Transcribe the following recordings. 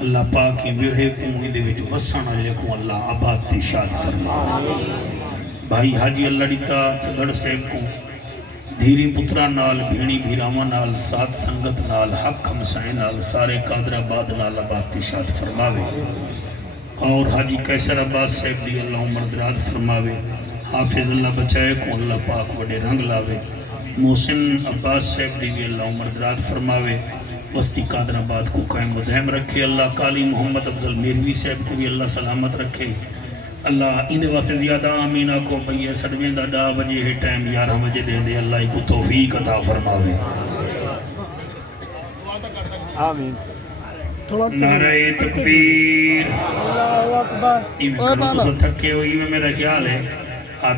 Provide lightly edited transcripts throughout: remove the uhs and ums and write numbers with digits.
اللہ پاک کی ویڑے کو اندے وچ وسن والے کو اللہ آباد تے شاد فرماوے۔ بھائی حاجی اللہ دیتا چگڑ صاحب کو دھیری پترا نال بھیڑی بھیراواں نال ساتھ سنگت نال حق ہمسائے نال سارے قادر آباد نال آباد تے شاد فرماوے۔ اور حاجی قیصر عباس صاحب بھی اللہ عمر دراز فرماوے۔ حافظ اللہ بچائے کو اللہ پاک وڈے رنگ لاوے۔ محسن عباس صاحب بھی اللہ عمر دراز فرماوے۔ وسطی قادر آباد کو قائم و دائم رکھے۔ اللہ قالی محمد افضل میروی صاحب کو بھی اللہ سلامت رکھے۔ اللہ اندے واسطے زیادہ آمین آکھو بھئی سڑویں دا ڈا بجے ہے ٹائم 11 بجے دے دے اللہ کو توفیق عطا فرماوے۔ آمین۔ نعرہ تکبیر۔ ایمیں کرو تو سا تھکے ہوئی میں میرا خیال ہے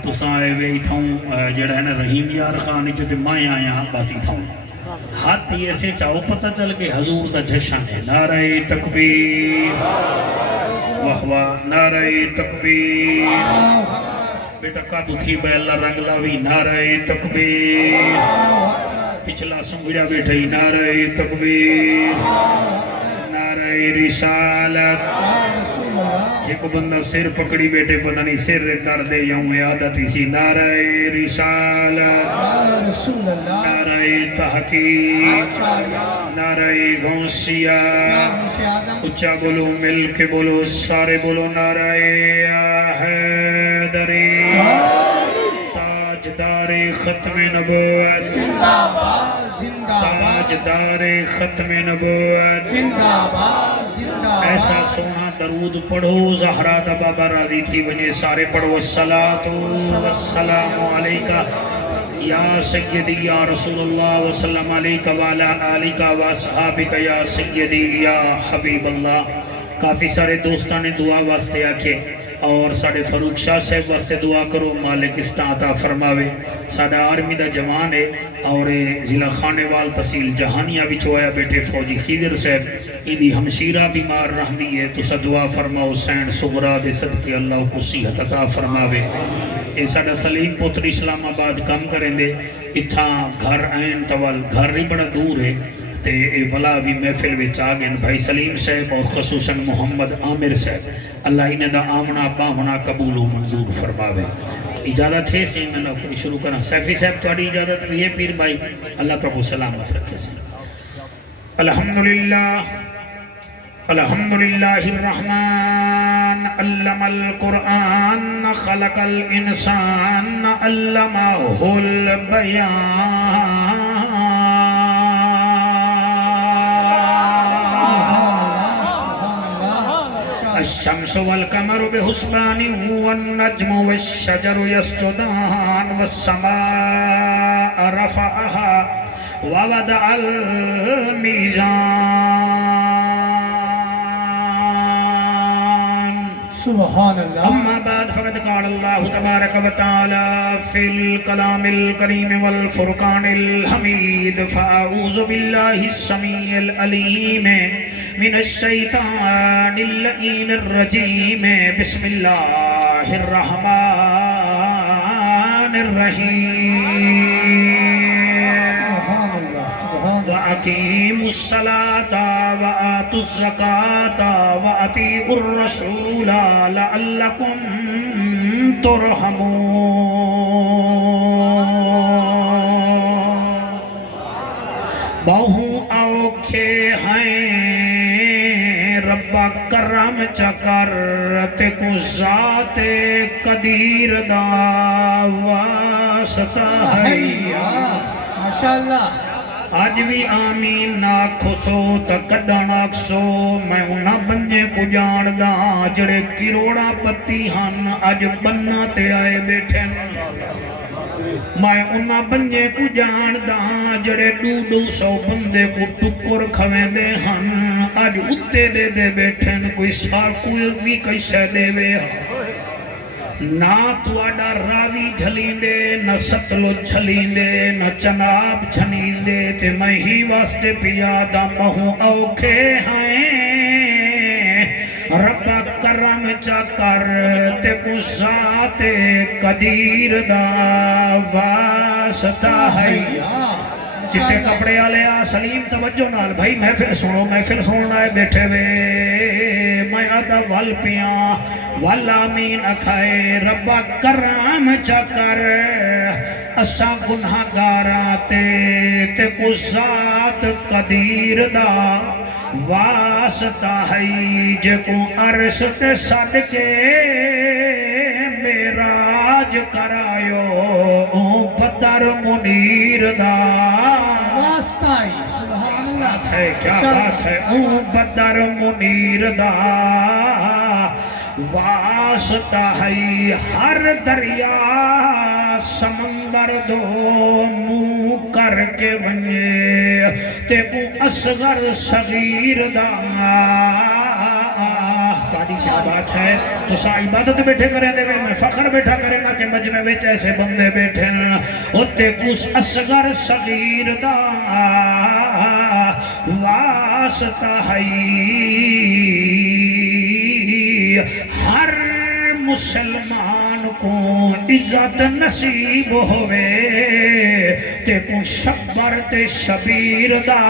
تو سا آئے وے ہی تھاؤں جڑا ہے نا رحیم یار خانی جو تے مائیں آیا باسی تھاؤں ہاتھ یہ سے چاہو پتہ چل کے حضور دا جشن ہے۔ نعرہ تکبیر واہ واہ نعرہ تکبیر بیٹا قابو تھی بے اللہ رنگ لاوی نعرہ تکبیر پچھلا سنگڑا بیٹھا ہی نعرہ تکبیر نعرہ رسالت ایک بندہ سر پکڑی بیٹے پتہ نہیں سر درد یوم عادت اسی نعرہ رسالت نعرہ تحقیق نعرہ غوثیہ اچھا بولو مل کے بولو سارے بولو نعرہ حیدری تاجدار ختم نبوت تاجدار ختم نبوت ایسا سونا درود پڑھو زہرا دا بابا راضی تھی بنے سارے پڑھو الصلاة والسلام علیکہ یا سیدی یا رسول اللہ وسلم علیکہ وعلا آلیکہ واصحابکہ یا سیدی یا حبیب اللہ۔ کافی سارے دوستان نے دعا واسطے آکھے اور ساڑھے فاروق شاہ صاحب واسطے دعا کرو مالک استعطا فرماوے۔ ساڑھا آرمی دا جوان ہے اور ضلع خانیوال تحصیل جہانیہ بھی چویا بیٹھے فوجی خیدر صاحب ایدی ہمشیرہ بیمار رہنی ہے تو سا دعا فرماؤ سین صغرا دے صدقے اللہ کو صحت عطا فرماوے۔ اے ساڑھا سلیم پتر اسلام آباد کام کریں دے اتھاں گھر آئین تول گھر نہیں بڑا دور ہے تے اے ولاوی محفل وچ آگئن بھائی سلیم صاحب اور خصوصاً محمد عامر صاحب اللہ انہیں دا آمنا باہنا قبول و منظور فرماوے۔ اجازت ہے سے میں نوکری شروع کرنا سیفی صاحب تھوڑی اجازت بھی ہے پیر بھائی اللہ کو سلامت رکھے سے۔ الحمدللہ الحمدللہ الرحمن علم القرآن خلق الانسان علمہ البیان الشمس والقمر بحسبان والنجم والشجر يسجدان والسماء رفعها ووضع الميزان سبحان اللہ۔ اما بعد فقد قال اللہ تبارک و تعالی فی الکلام الکریم والفرقان الحمید فاعوذ باللہ السمیع العلیم من الشیطان اللعین الرجیم بسم اللہ الرحمن الرحیم وَأَقِيمُوا الصَّلَاةَ وَآتُوا الزَّكَاةَ وَأَطِيعُوا الرَّسُولَ لَعَلَّكُمْ تُرْحَمُونَ۔ بہو اوکھے ہیں ربا کرم چکر تے کو ذات قدیر دا واسطہ ہے۔ ماشاءاللہ آج بھی آمین ناکھو سو تکڑا ناکسو میں انہاں بنجے کو جان دا جڑے کروڑا پتی ہن آج بننا تے آئے بیٹھے میں انہاں بنجے کو جان دا جڑے 200 بندے کو ٹکر کھویں دے ہن آج اتے دے دے بیٹھے کوئی ساکوئی بھی کیسے دے وے نہ تواڈا راوی جھلیں دے نہ ستلو جھلیں دے نہ چناب جھلیں دے تے میں ہی واسطے پیادا مہوں اوکھے ہیں رب کرم چکر تے کو ذات قدیر دا واسطہ ہے۔ چٹے کپڑے آلے سلیم توجہ نال بھائی محفل سنو آئے بیٹھے وے میں ادا ول پیاں والامین اکھائے ربا کرام چکر اسا گناہگاراں تے کو ذات قدیر دا واسطہ ہے جے کو عرش تے سڑ کے میراج کرایو او بدر منیر دا واسطہ ہی سبحان اللہ بات ہے کیا بات ہے او بدر منیر دا واسطہ ہے ہر دریا سمندر دو منہ کر کے ونجے تے کو اصغر صغیر دا کاری کیا بات ہے تو سا عبادت بیٹھے کریں دے میں فخر بیٹھا کریں گا کہ مجمع وچ ایسے بندے بیٹھے نا ہوتے کچھ اصغر صغیر دا واسطہ ہے ہر مسلمان کو عزت نصیب ہوئے تے کو شبر تے شبیر دا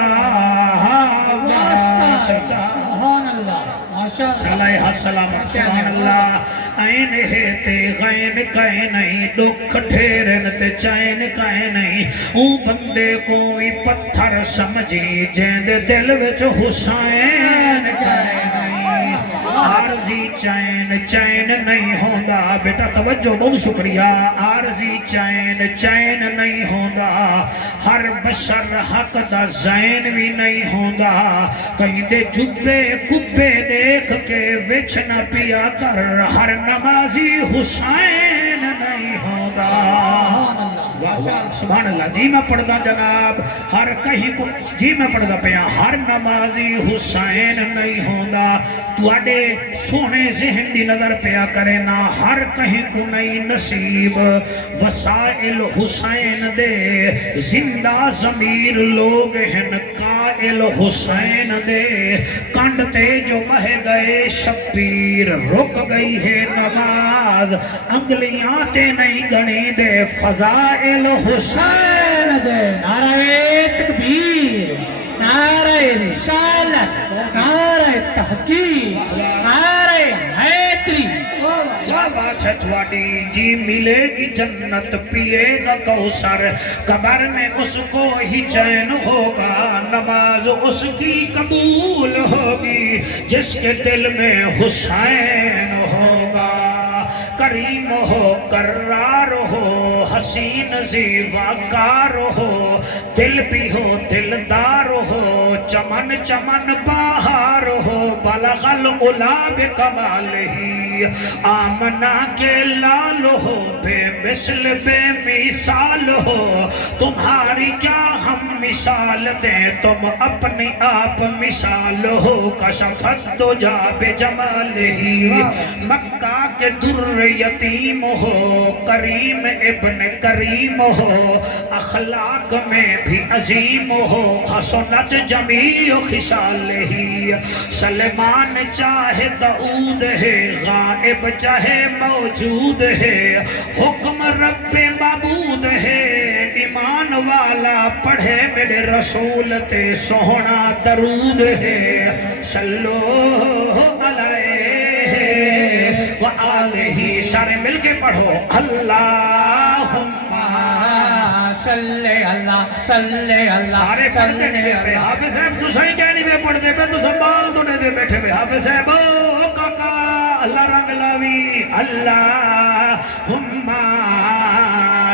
واسطہ سبحان اللہ ماشاءاللہ صلیہ السلام سبحان اللہ این ہے تے غین کہے نہیں دکھ ٹھیرن تے چین کہے نہیں او بندے کوئی پتھر سمجھی جیندے دل وچ حسین کہے نہیں عارضی چین نہیں ہوندا بیٹا توجہ بہت شکریہ عارضی چین نہیں ہوندا ہر بشر حق دا زین بھی نہیں ہوندا کہیں دے جبے کبے دیکھ کے وچ نہ پیا کر ہر نمازی حسین نہیں ہوندا سبحان اللہ جی میں پڑھ دا جناب ہر کہیں کو جی میں پڑھ دا پیا ہر نمازی حسین نہیں ہوندا تواڈے سونے ذہن دی نظر پیا کرے نا ہر کہیں کو نہیں نصیب وسائل حسین دے زندہ ضمیر لوگ ہیں قائل حسین دے کانڈتے جو بہ گئے شبیر رک گئی ہے نماز انگلیاں تے نہیں گنی دے فضائل حسین دے نعرہ تکبیر نعرہ رسالت نعرہ تحقیق نعرہ حیدری کیا بات ہے تواڈی جی ملے گی جنت پیے گا کوثر قبر میں اس کو ہی چین ہوگا نماز اس کی قبول ہوگی جس کے دل میں حسین ہوگا کریم ہو کرار ہو حسین زیوکار ہو دل بھی ہو دلدار ہو چمن چمن بہار ہو بلغ العلا بکمالہی آمنہ کے لال ہو بے مثل بے مثال ہو تمہاری کیا ہم مثال دیں تم اپنی آپ مثال ہو کشفت دو جا بے جمالہی مکہ کے در یتیم ہو کریم ابن کریم ہو اخلاق میں بھی عظیم ہو حسنت جمیع خصالہی سلمان چاہے داؤد ہے غائب چاہے موجود ہے حکم رب معبود ہے ایمان والا پڑھے میرے رسول تے سونا درود ہے صلو علیہ وآلہ سارے مل کے پڑھو اللہم صلی اللہ صلی اللہ سارے پڑھتے نہیں پہ حافظ صاحب تو صحیح کہنی میں پڑھتے پہ تو سنبھال دونے دے بیٹھے پہ حافظ صاحب او کاکا اللہ رنگ لاوی اللہم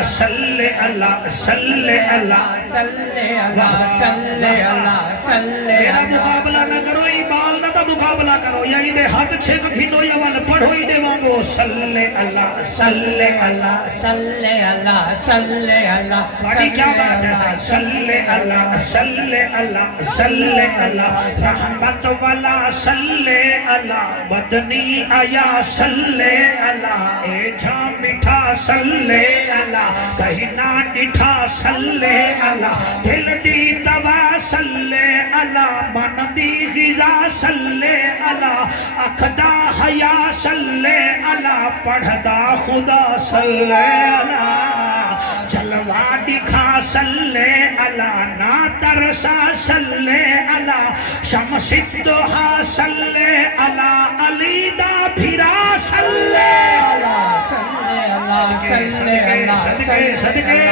صلی اللہ صلی اللہ صلی اللہ صلی اللہ صلی میرا اللہ مقابلہ نہ کرو ایمان نہ مقابلہ کرو یا دے ہاتھ چھے کھینچو یا وال پڑھو ہی دے وانگو صلی اللہ صلی اللہ صلی اللہ صلی اللہ بڑی کیا بات ہے صلی اللہ صلی اللہ صلی اللہ رحمت والا صلی اللہ مدنی آیا صلی اللہ اے جھا مٹھا صلی اللہ کہیں نہ ڈٹھا صلی اللہ دل دی دوا صلی اللہ من دی غذا صلی اللہ اکھدا حیا صلی اللہ پڑھدا خدا صلی اللہ جلوہ دکھا صلی اللہ نا ترسا صلی اللہ شمس الدحا صلی اللہ صدقے صدقے صدقے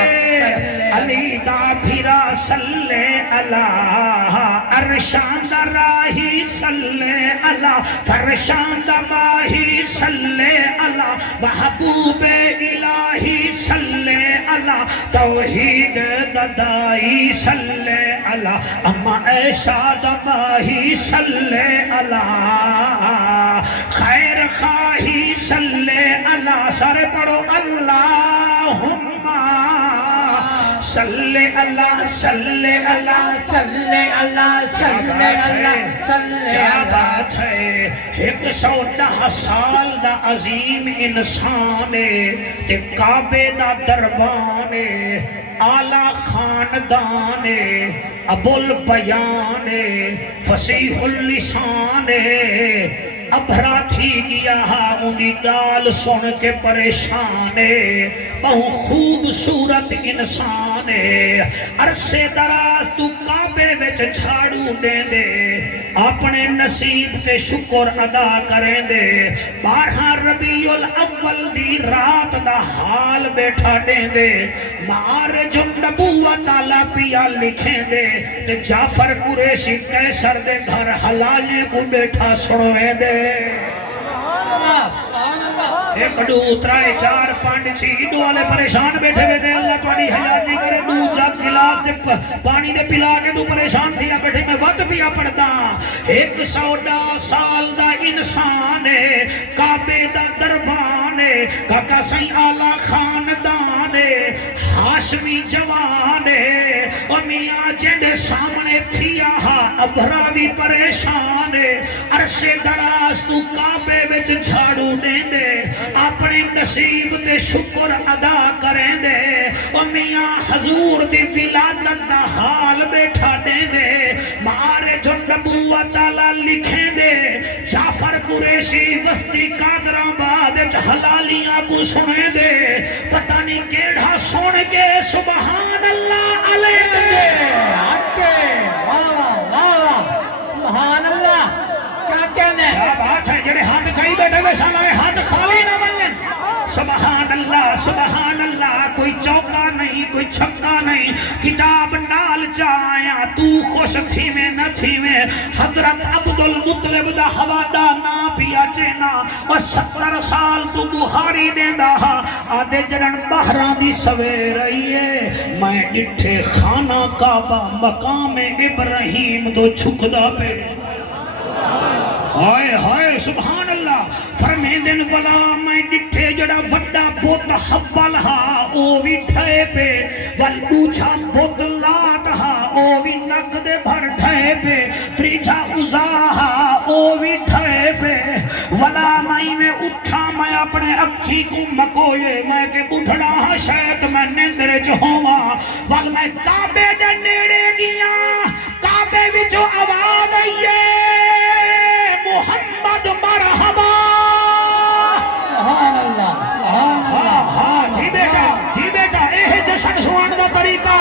علی دا پھرا صلی اللہ ارشاد راہی صلی اللہ فرشاد ماہی صلی اللہ محبوب الہی صلی اللہ توحید ددائی صلی اللہ اما ارشاد ماہی صلی اللہ خیر خواہی صلی اللہ سارے پڑھو اللہم صلی اللہ صلی اللہ صلی اللہ صلی اللہ صلی کیا اللہ بات ہے 110 سال دا عظیم انسان تے کعبے دا دربان اعلی خاندان ابو البیان فصیح اللسان ابھرا تھی گیا انہی گال سن کے پریشان بہو خوبصورت انسان عرصے دراز تو کعبے وچ جھاڑو دیں دے اپنے نصیب تے شکر ادا کریں دے 12 ربیع الاول دی رات دا حال بیٹھا دیں دے معارج النبوت تعالیٰ پیا لکھیں دے تے جعفر قریشی قیصر دے گھر حلالے کو بیٹھا سنویں دے ایک دو ترائے چار پانڈ چھی دو والے پریشان بیٹھے ہوئے دے اللہ پانی حیاتی کرے دو جب گلاس دے پانی دے پلا کے دو پریشان تھیا بیٹھے میں وقت پیا پڑھتا 110 سال دا انسان کعبے دا دربان کاکا سی اعلی خاندان ہاشمی جوان اور میاں جن سامنے تھیا ابھرا بھی پریشان عرصے دراز تو کعبے وچ جھاڑو دیں دے اپنے نصیب تے شکر ادا کریں دے اور میاں حضور دی ولادت دا حال بیٹھا دیں دے معارج النبوت تعالیٰ لکھیں دے جعفر قریشی وسطی قادر آباد حلالیاں کو سنے دے پتہ نہیں کیڑا سن کے سبحان اللہ علیہ سبحان اللہ کیا کہنے کیا بات ہے جڑے ہاتھ چاہی بیٹھے ہوئے سالائے ہاتھ خالی نہ بنن سبحان اللہ کوئی چوکا نہیں کوئی چھکا نہیں کتاب نال جایا تو خوش تھی میں نہ تھی میں حضرت عبدالمطلب دا حوادہ نا پیا چینا اور 70 سال تو بخاری دیندہ آدھے جڑن بحران دی سوے رہی ہے میں ڈٹھے خانہ کعبہ مقام ابراہیم دو چھکدہ پہ ہائے ہائے سبحان اللہ فرمیدن ولا میں ڈٹھے جڑا وڈا بوت حبل او بھی ٹھائے پہ والبوچھا بوت لات او بھی نک دے بھر ٹھائے پہ تریجا عزا او بھی ٹھائے پہ ولا میں اٹھا میں اپنے اکھی کو مکوئے میں کہ بڑھڑا شاید میں نیندر چہوا وال میں کعبے دے نیڑے گیا کعبے بھی جو آواز آئیے محمد مرحبا سبحان اللہ جی بیٹا اے جشن سنان دا طریقہ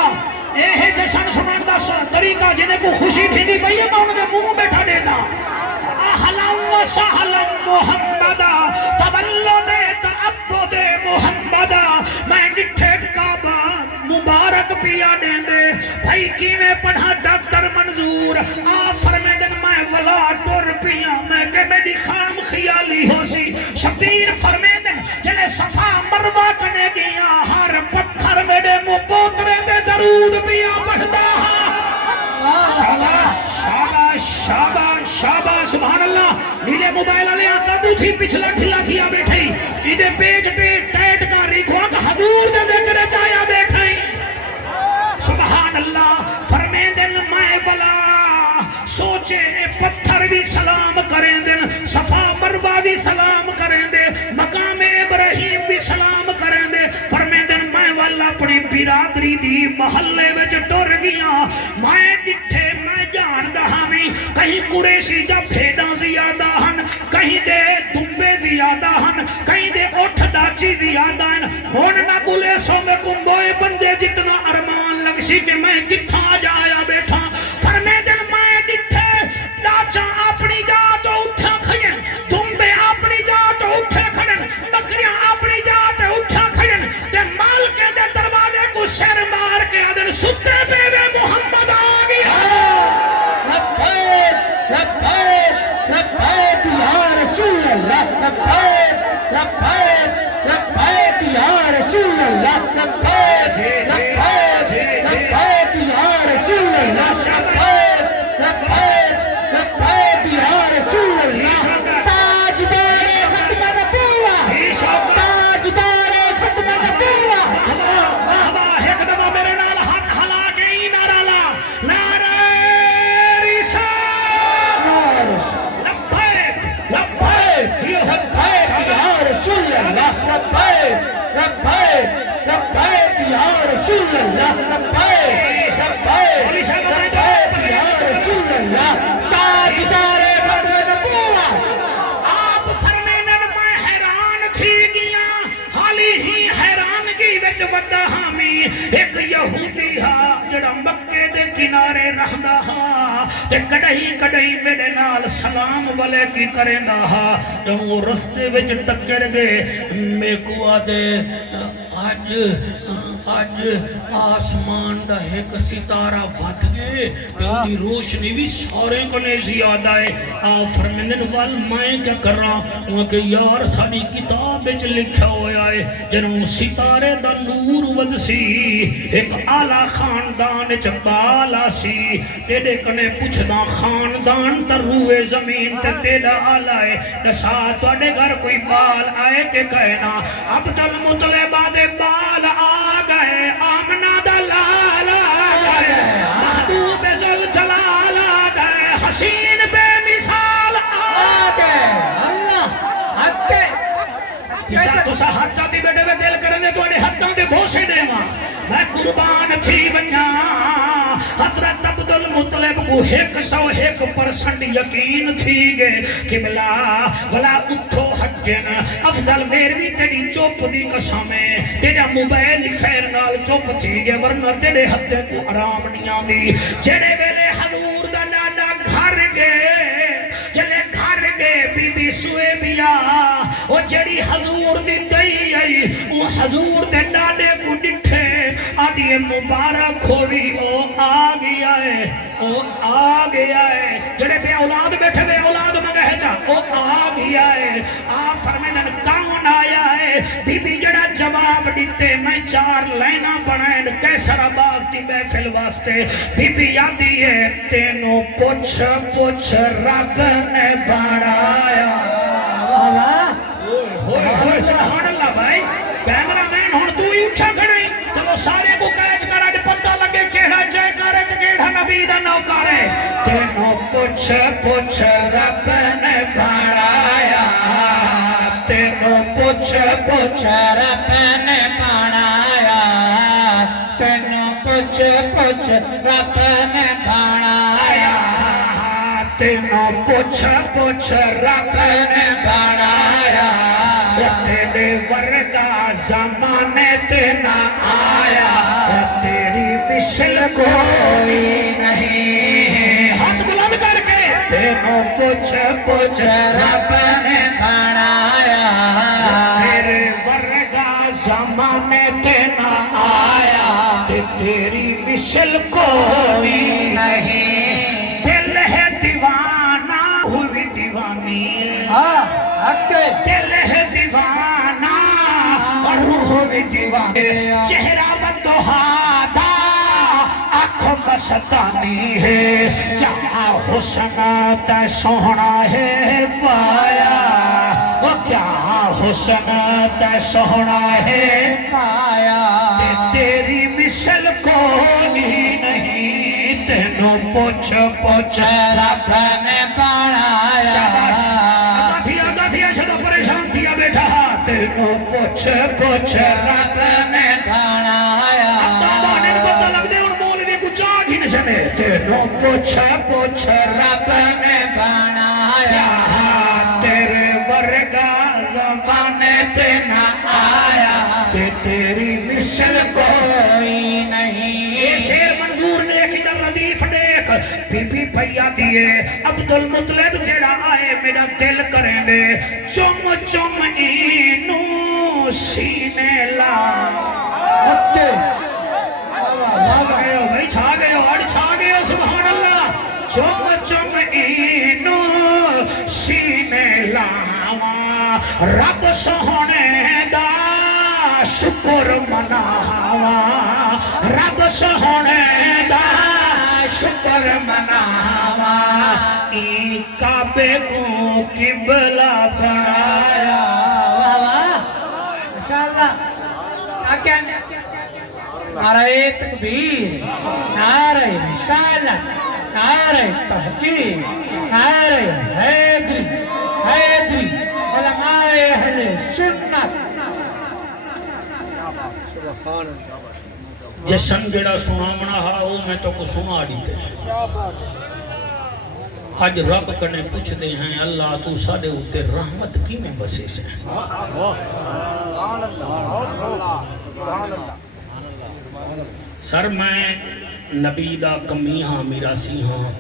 اے جشن سنان دا طریقہ جنہیں کو خوشی تھی دی بھئی میں انہیں منہ بیٹھا دینا اہلا و سہلا محمدہ تولد تعبد محمدہ میں نٹھے کعبہ مبارک پیا دیندے بھائی کی میں پڑھا ڈاکٹر منظور فرمے دن میں ولا ٹور پیا میں کہ میری خام خیالی ہو سی شبیر فرمے دن جلے صفا مروہ کنے گیا ہر پتھر میرے مپوترے دے درود پیا پڑھتا شاباش شاباش شاباش شاباش سبحان اللہ نیلے موبائل علی آقا بوتھی پچھلا ٹھلا تھیا بیٹھائی ایدے پیج پہ ٹیٹ کا ریکھوا کا حضور دے دیکھنے چاہیا بیٹھائی سبحان اللہ فرمے دن میں بلا سوچے پتھر بھی سلام کریں دن صفا مروہ بھی سلام کریں دے مقام ابراہیم بھی سلام کریں دے فرمے دن میں والا اپنی برادری دی محلے وچ ٹر گیا میں ڈٹھے میں جان دہامی کہیں قریشی جا بھیڑا زیادہ ہن کہیں دے دمبے زیادہ ہن کہیں دے اٹھ ڈاچی زیادہ ہن ہون نہ بولے سو میں کمبوئے بندے جتنا ارمان لگشی کہ میں کتھا جایا بیٹھا فرمے دن میں ڈٹھے ڈاچا اپنی جا تو اٹھا کھڑن دمبے اپنی جا تو اٹھا کھڑن بکریاں اپنی جا تو اٹھا کھڑن لبیک یا رسول اللہ لبیک لبیک لبیک یا رسول اللہ لبیک لبیک لبیک یا رسول اللہ لبیک لبیک لبیک یا رسول اللہ تاجدار ختم نبوت تاجدار ختم نبوت ایک دفعہ میرے نال ہاتھ ہلا کے ہی نعرہ لا نعرہ رسالت لبیک لبیک لبیک یا رسول اللہ لبیک لبیک لبیک یا رسول اللہ لبیک لبیک لبیک یا رسول اللہ تاجدار ختم نبوت آپ فرمینن میں حیران تھی گیا حالی ہی حیرانگی وچ ودا حامی ایک یہودی ہا جڑا مکے دے کنارے رہندا ہا تے کڈہی کڈہی میرے نال سلام والے کی کریندا ہا جب وہ رستے وچ ٹکر گئے میں کو آدے اج آسمان دا ایک ستارہ ود گئے تے اندی روشنی بھی سارے کنے زیادہ ہے فرمندن وال میں کیا کر رہا ہوں کہ یار ساڑی کتاب وچ لکھا ہویا ہے جنہوں ستارے دا نور ود سی ایک اعلیٰ خاندان چبالا سی تیرے کنے پوچھدا خاندان تر روئے زمین تے تیرا اعلیٰ ہے نسا توڑے گھر کوئی بال آئے کہ کہنا عبد المطلبہ دے بال آ گئے آمنہ دا لال آ گئے محبوب ذوالجلال آ گئے حسین بے مثال آ گئے اللہ حق کے کسا تو سا حد جاتی بیٹے میں دل کرنے تو انہیں حدوں دے بھوشے دے ماں میں قربان تھی بنیا حضرت عبد المطلب کو 101% یقین تھی گئے قبلہ ولا اتھو ہٹن افضل میروی تیری چوپ دی قسمیں تیرا موبائل خیر نال چوپ تھی گئے ورنہ تیرے حد کو آرام نہیں آندی جڑے ویلے حضور دا نانا گھر گئے جلے گھر گئے بی بی سوئے بیا وہ جڑی حضور دی دئی آئی وہ حضور دے نانے کو ڈٹھے آدھی مبارک ہوئی او آ گیا ہے او آ گیا ہے جڑے بے اولاد بیٹھے بے اولاد مگہ ہے جا او آ گیا ہے آپ فرمیدن کون آیا ہے بی بی جڑا جواب دیتے میں 4 لائنہ بنائیں کیسر آباز دی محفل واسطے بی بی آدھی ہے تینوں پوچھ پوچھ رب نے بڑھایا ہوئے سبحان اللہ بھائی کیمرہ مین ہون تو ہی اٹھا کھڑائی چلو سارے کو کیچ کرا دے پتہ لگے کیڑا جے کرے تے کیڑا نبی دا نوکارے تینوں پوچھ پوچھ رب نے بڑھایا تینوں پوچھ پوچھ رب نے بڑھایا تینوں پوچھ پوچھ رب نے بڑھایا تینوں پوچھ پوچھ رب نے بڑھایا تیرے ورگا زمانے تے نہ آیا تیری مثل کوئی نہیں ہاتھ بلند کر کے تینوں پوچھ پوچھ رب نے بڑھایا تیرے ورگا زمانے تے نہ آیا تیری مثل کوئی نہیں دل ہے دیوانہ ہوئی دیوانی دل ہے دیوانہ اور روح بھی دیوانے چہرہ بدوہادہ آنکھوں مستانی ہے کیا حسن تے سونا ہے پایا وہ کیا حسن تے سونا ہے پایا تیری مثل کوئی نہیں تینوں پوچھ پوچھ رب نے بڑھایا شاباش تینوں پوچھ پوچھ رب نے بڑھایا اب دادا نے پتہ لگ دے ان مولوی کو جاگ ہی نشنے تینوں پوچھ پوچھ رب نے بڑھایا تیرے ورگا زمانے تے نہ آیا تیری مثل کوئی نہیں یہ شیر منظور نے ایک ادھر ردیف دیکھ بی بی پیا دیئے عبد المطلب جڑا آئے میرا دل کریں دے چم چم اینو سینے لا چھا گئے ہو بھائی چھا گئے ہو سبحان اللہ چم چم اینو رب سونے دا شکر مناوا رب سونے دا شکر مناوا ای کعبے کو قبلہ بنایا ماشاءاللہ کیا نعرہ تکبیر نعرہ رسالت نعرہ تحقیق نعرہ حیدری علماء اہل سنت جشن جڑا سنامنا ہا وہ میں تو کو سنا دیتے آج رب کنے پوچھ دے ہیں اللہ تو ساڑے ہوتے رحمت کی میں بسے سے سر میں نبی دا کمی ہاں میراسی ہاں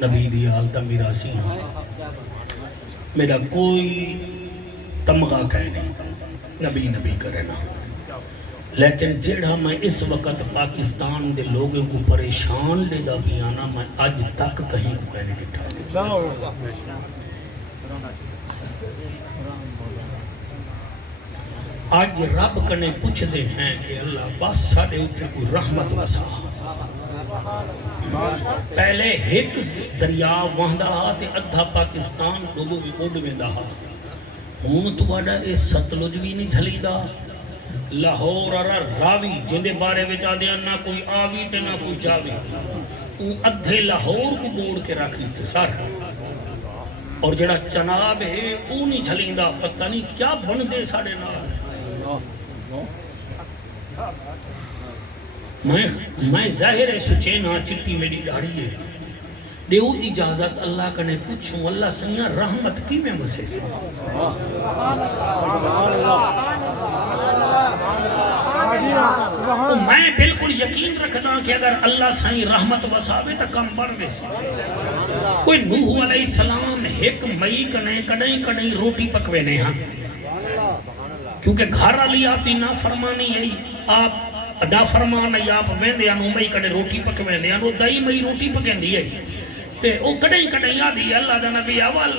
نبی دی حالتا میراسی ہاں میرا کوئی تمغہ کہہ نہیں نبی کرے نا لیکن جیڑا میں اس وقت پاکستان دے لوگوں کو پریشان لے دا پیانا میں آج تک کہیں کو کہنے بٹھا آج رب کنے پوچھ دے ہیں کہ اللہ بس ساڑے ہوتے کوئی رحمت وسا پہلے ایک دریا وہندہ تے ادھا پاکستان لوگوں بھی اوڈ میں دا ہون تو بڑا اس ستلج بھی نہیں جھلی دا لاہور اور راوی جن دے بارے بچا دیا نہ کوئی آوی تے نہ کوئی جاوی ادھے لاہور کو بوڑ کے رکھ لیتے سر اور جڑا چناب ہے وہ نہیں جھلیں دا پتہ نہیں کیا بن دے ساڑے نال میں ظاہر ہے سچے نہ چٹی میری داڑھی ہے دیو اجازت اللہ کنے پوچھوں اللہ سیاں رحمت کی میں بسے سے تو میں بالکل یقین رکھتا کہ اگر اللہ سائیں رحمت وساوے تا کم بڑھ دے سے کوئی نوح علیہ السلام ایک مئی کڑیں روٹی پکوے نے ہاں کیونکہ گھر علی آتی نا فرمانی ہے آپ ادا فرمان ہے آپ ویندے آنو مئی کڑے روٹی پکوے دے آنو دائی مئی روٹی پکیں دی ہے تے او کڑیں آدھی اللہ دا نبی اول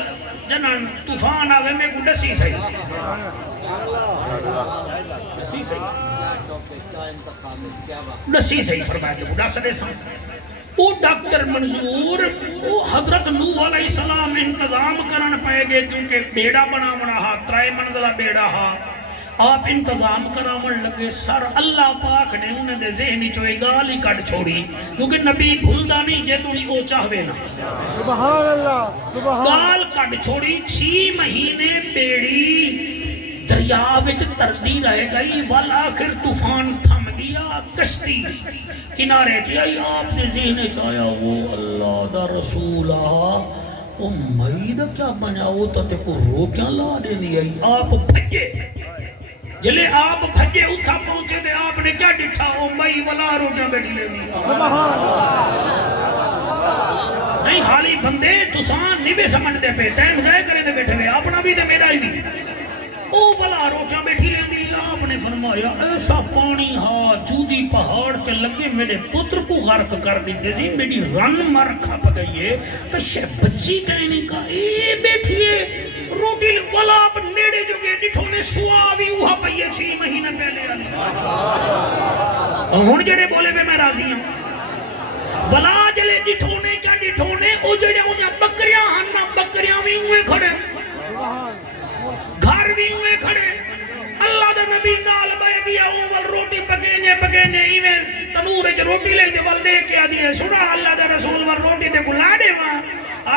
جنان طوفان آوے میں کو ڈسی صحیح ڈسی صحیح فرمائے تو ڈس دے سان او ڈاکٹر منظور او حضرت نوح علیہ السلام انتظام کرن پائے گے کیونکہ بیڑا بنا ہا ترائے منزلہ بیڑا ہا آپ انتظام کرامن لگے سر اللہ پاک نے انہیں دے ذہنی چوئے گالی کٹ چھوڑی کیونکہ نبی بھولدہ نہیں جے تو نہیں او چاہوے نا سبحان اللہ گال کٹ چھوڑی 6 مہینے بیڑی دریا وچ تردی رہ گئی والآخر طوفان تھم گیا کشتی کنارے تھی آئی آپ دے ذہنے چاہیا وہ اللہ دا رسولہ وہ مہید کیا بنیا وہ تے کو روکیاں لا دے دی آئی آپ بھجے جلے آپ بھجے اتھا پہنچے تھے آپ نے کیا ڈٹھا او مئی والا روٹیاں بیٹھی لے دی نہیں حالی بندے تسان نہیں بے سمجھ دے پہ ٹائم ضائع کرے دے بیٹھے ہوئے اپنا بھی دے میرا ہی بھی او والا روٹیاں بیٹھی لے دی آپ نے فرمایا ایسا پانی ہاں جودی پہاڑ کے لگے میرے پتر کو غرق کر دیتے سی میری رن مر کھپ گئی ہے کشے بچی کہنے کا اے بیٹھئے روٹی والا آپ نیڑے جو گئے ڈٹھوں نے سواوی اوہا پہیے 6 مہینہ پہلے آنے ہون جڑے بولے بے میں راضی ہوں والا جلے ڈٹھوں نے کیا ڈٹھوں نے او جڑے انہیں بکریاں ہننا بکریاں بھی ہوئے کھڑے گھر بھی ہوئے کھڑے اللہ دا نبی نال بے گیا اول روٹی پکینے ہی میں تنور اچھ روٹی لے دے والدے کیا دیئے سنا اللہ دا رسول ور روٹی دے گلا دے وہاں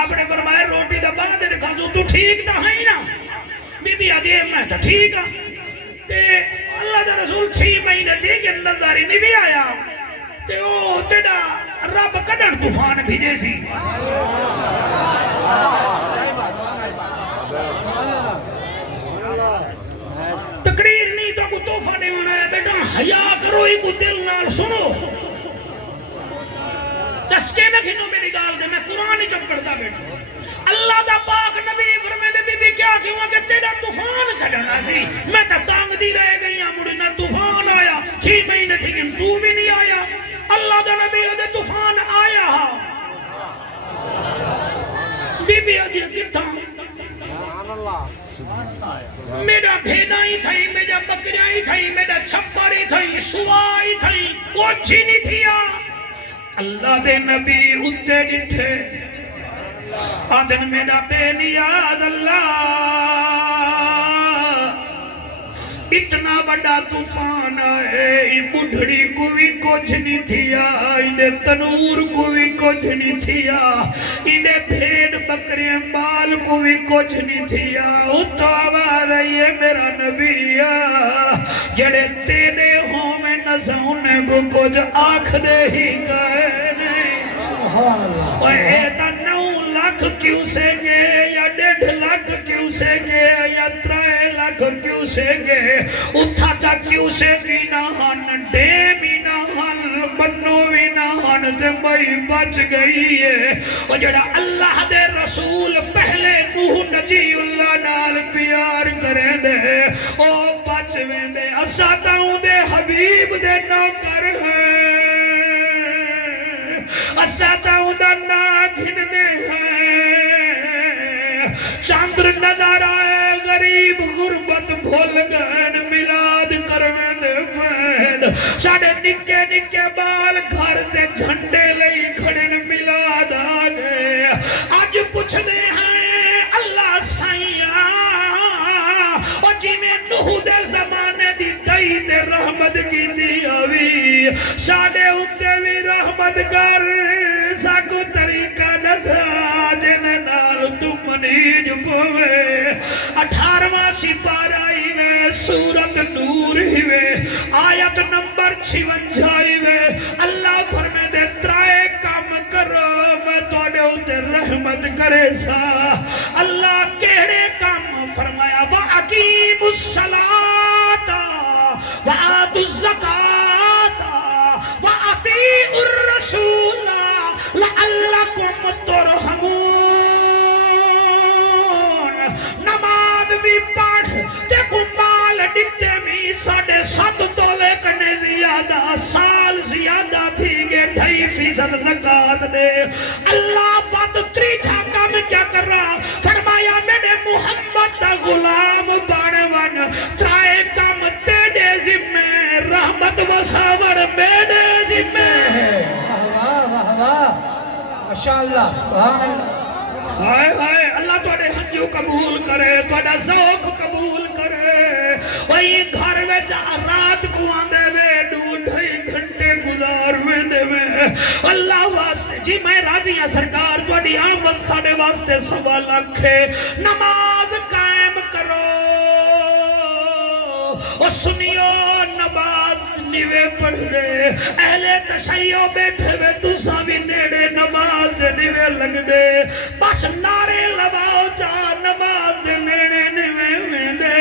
آپ نے فرمایا روٹی دا بعد دے کھازو تو ٹھیک دا ہے نا بی بی آدھے میں تا ٹھیک ہاں تے اللہ دا رسول 6 مہینے دے کے نظاری نہیں بھی آیا تے او تیڑا رب کڑن طوفان بھیجے سی تقریر نہیں تو کو توفہ دے ہونا ہے بیٹا حیاء کرو ہی کو دل نال سنو چسکے نہ کھنو میری گال دے میں قرآن ہی چپ کرتا بیٹا اللہ دا پاک نبی فرمے دے بی بی کیا کیوں کہ تیرا طوفان کھڑنا سی میں تا تانگ دی رہ گئی ہاں مڑی نہ طوفان آیا 6 مہینے تھی کہ تو بھی نہیں آیا اللہ دا نبی دے طوفان آیا بی بی آدھی کتھا میرا بھیڑا ہی تھئی میرا بکریا ہی تھئی میرا چھپر ہی تھئی سوا ہی تھئی کچھ ہی نہیں تھیا اللہ دے نبی اتے ڈٹھے آدن میرا بے نیاز اللہ اتنا بڑا طوفان ہے بڑھڑی کو بھی کچھ نہیں تھیا انہیں تنور کو بھی کچھ نہیں تھیا انہیں بھیڑ بکرے مال کو بھی کچھ نہیں تھیا اتو آواز ہے میرا نبی جڑے تیرے ہوں میں نزونے کو کچھ آنکھ دے ہی گئے اور اے تا 9 لاکھ کیوں سے گے یا 1.5 لاکھ کیوں سے گے یا 3 لاکھ کیوں سے گے اتھا تا کیوں سے گی نہ ہن ڈے بھی نہ ہن بنو بھی نہ ہن تے بھائی بچ گئی ہے اور جڑا اللہ دے رسول پہلے نوح نجی اللہ نال پیار کرے دے او بچ ویندے اساتاؤں دے حبیب دے نوکر ہیں اساتاؤں دا نا گھن دے ہیں چاندر نظر آئے غریب غربت بھول گئن ملاد کرویں دے پین ساڑے نکے نکے بال گھر تے جھنڈے لئی کھڑن ملاد آگئے آج پوچھ دے ہیں اللہ سائیاں اور جی میں نوح دے زمانے دی دائی تے رحمت کی دیاوی ساڑے اتے بھی رحمت کر ساکو طریقہ نظر جنہ نال تم منیج پوے 18واں سپارہ میں سورت نور ہی میں آیت نمبر 56 میں اللہ فرمے دے ترائے کام کرو میں توڑے اتے رحمت کرے سا اللہ کہڑے کام فرمایا وَأَقِيمُ الصَّلَاةَ وَآتُوا الزَّكَاةَ وَأَطِيعُوا الرَّسُولَ لَعَلَّكُمْ تُرْحَمُونَ نماز بھی پڑھ دیکھو مال ڈٹے بھی 7.5 تولے کنے زیادہ سال زیادہ تھی گے 2.5% زکاة دے اللہ بات تریجھا کام کیا کر رہا فرمایا میرے محمد دا غلام بانوان ترائے کام تیڑے ذمہ رحمت و صبر میرے ذمہ ماشاءاللہ سبحان اللہ ہائے ہائے اللہ توڑے ہنجو قبول کرے توڑا ذوق قبول کرے وہی گھر میں جا رات کو آندے میں 2.5 گھنٹے گزار میں دے میں اللہ واسطے جی میں راضی ہیں سرکار توڑی آمد ساڑے واسطے 1.25 لاکھ نماز قائم کرو اور سنیو نماز نیوے پڑھ دے اہل تشیعہ بیٹھے میں تُسا بھی نیڑے نماز دے نیوے لگ دے بس نارے لواؤ جا نماز دے نیڑے نیوے میں دے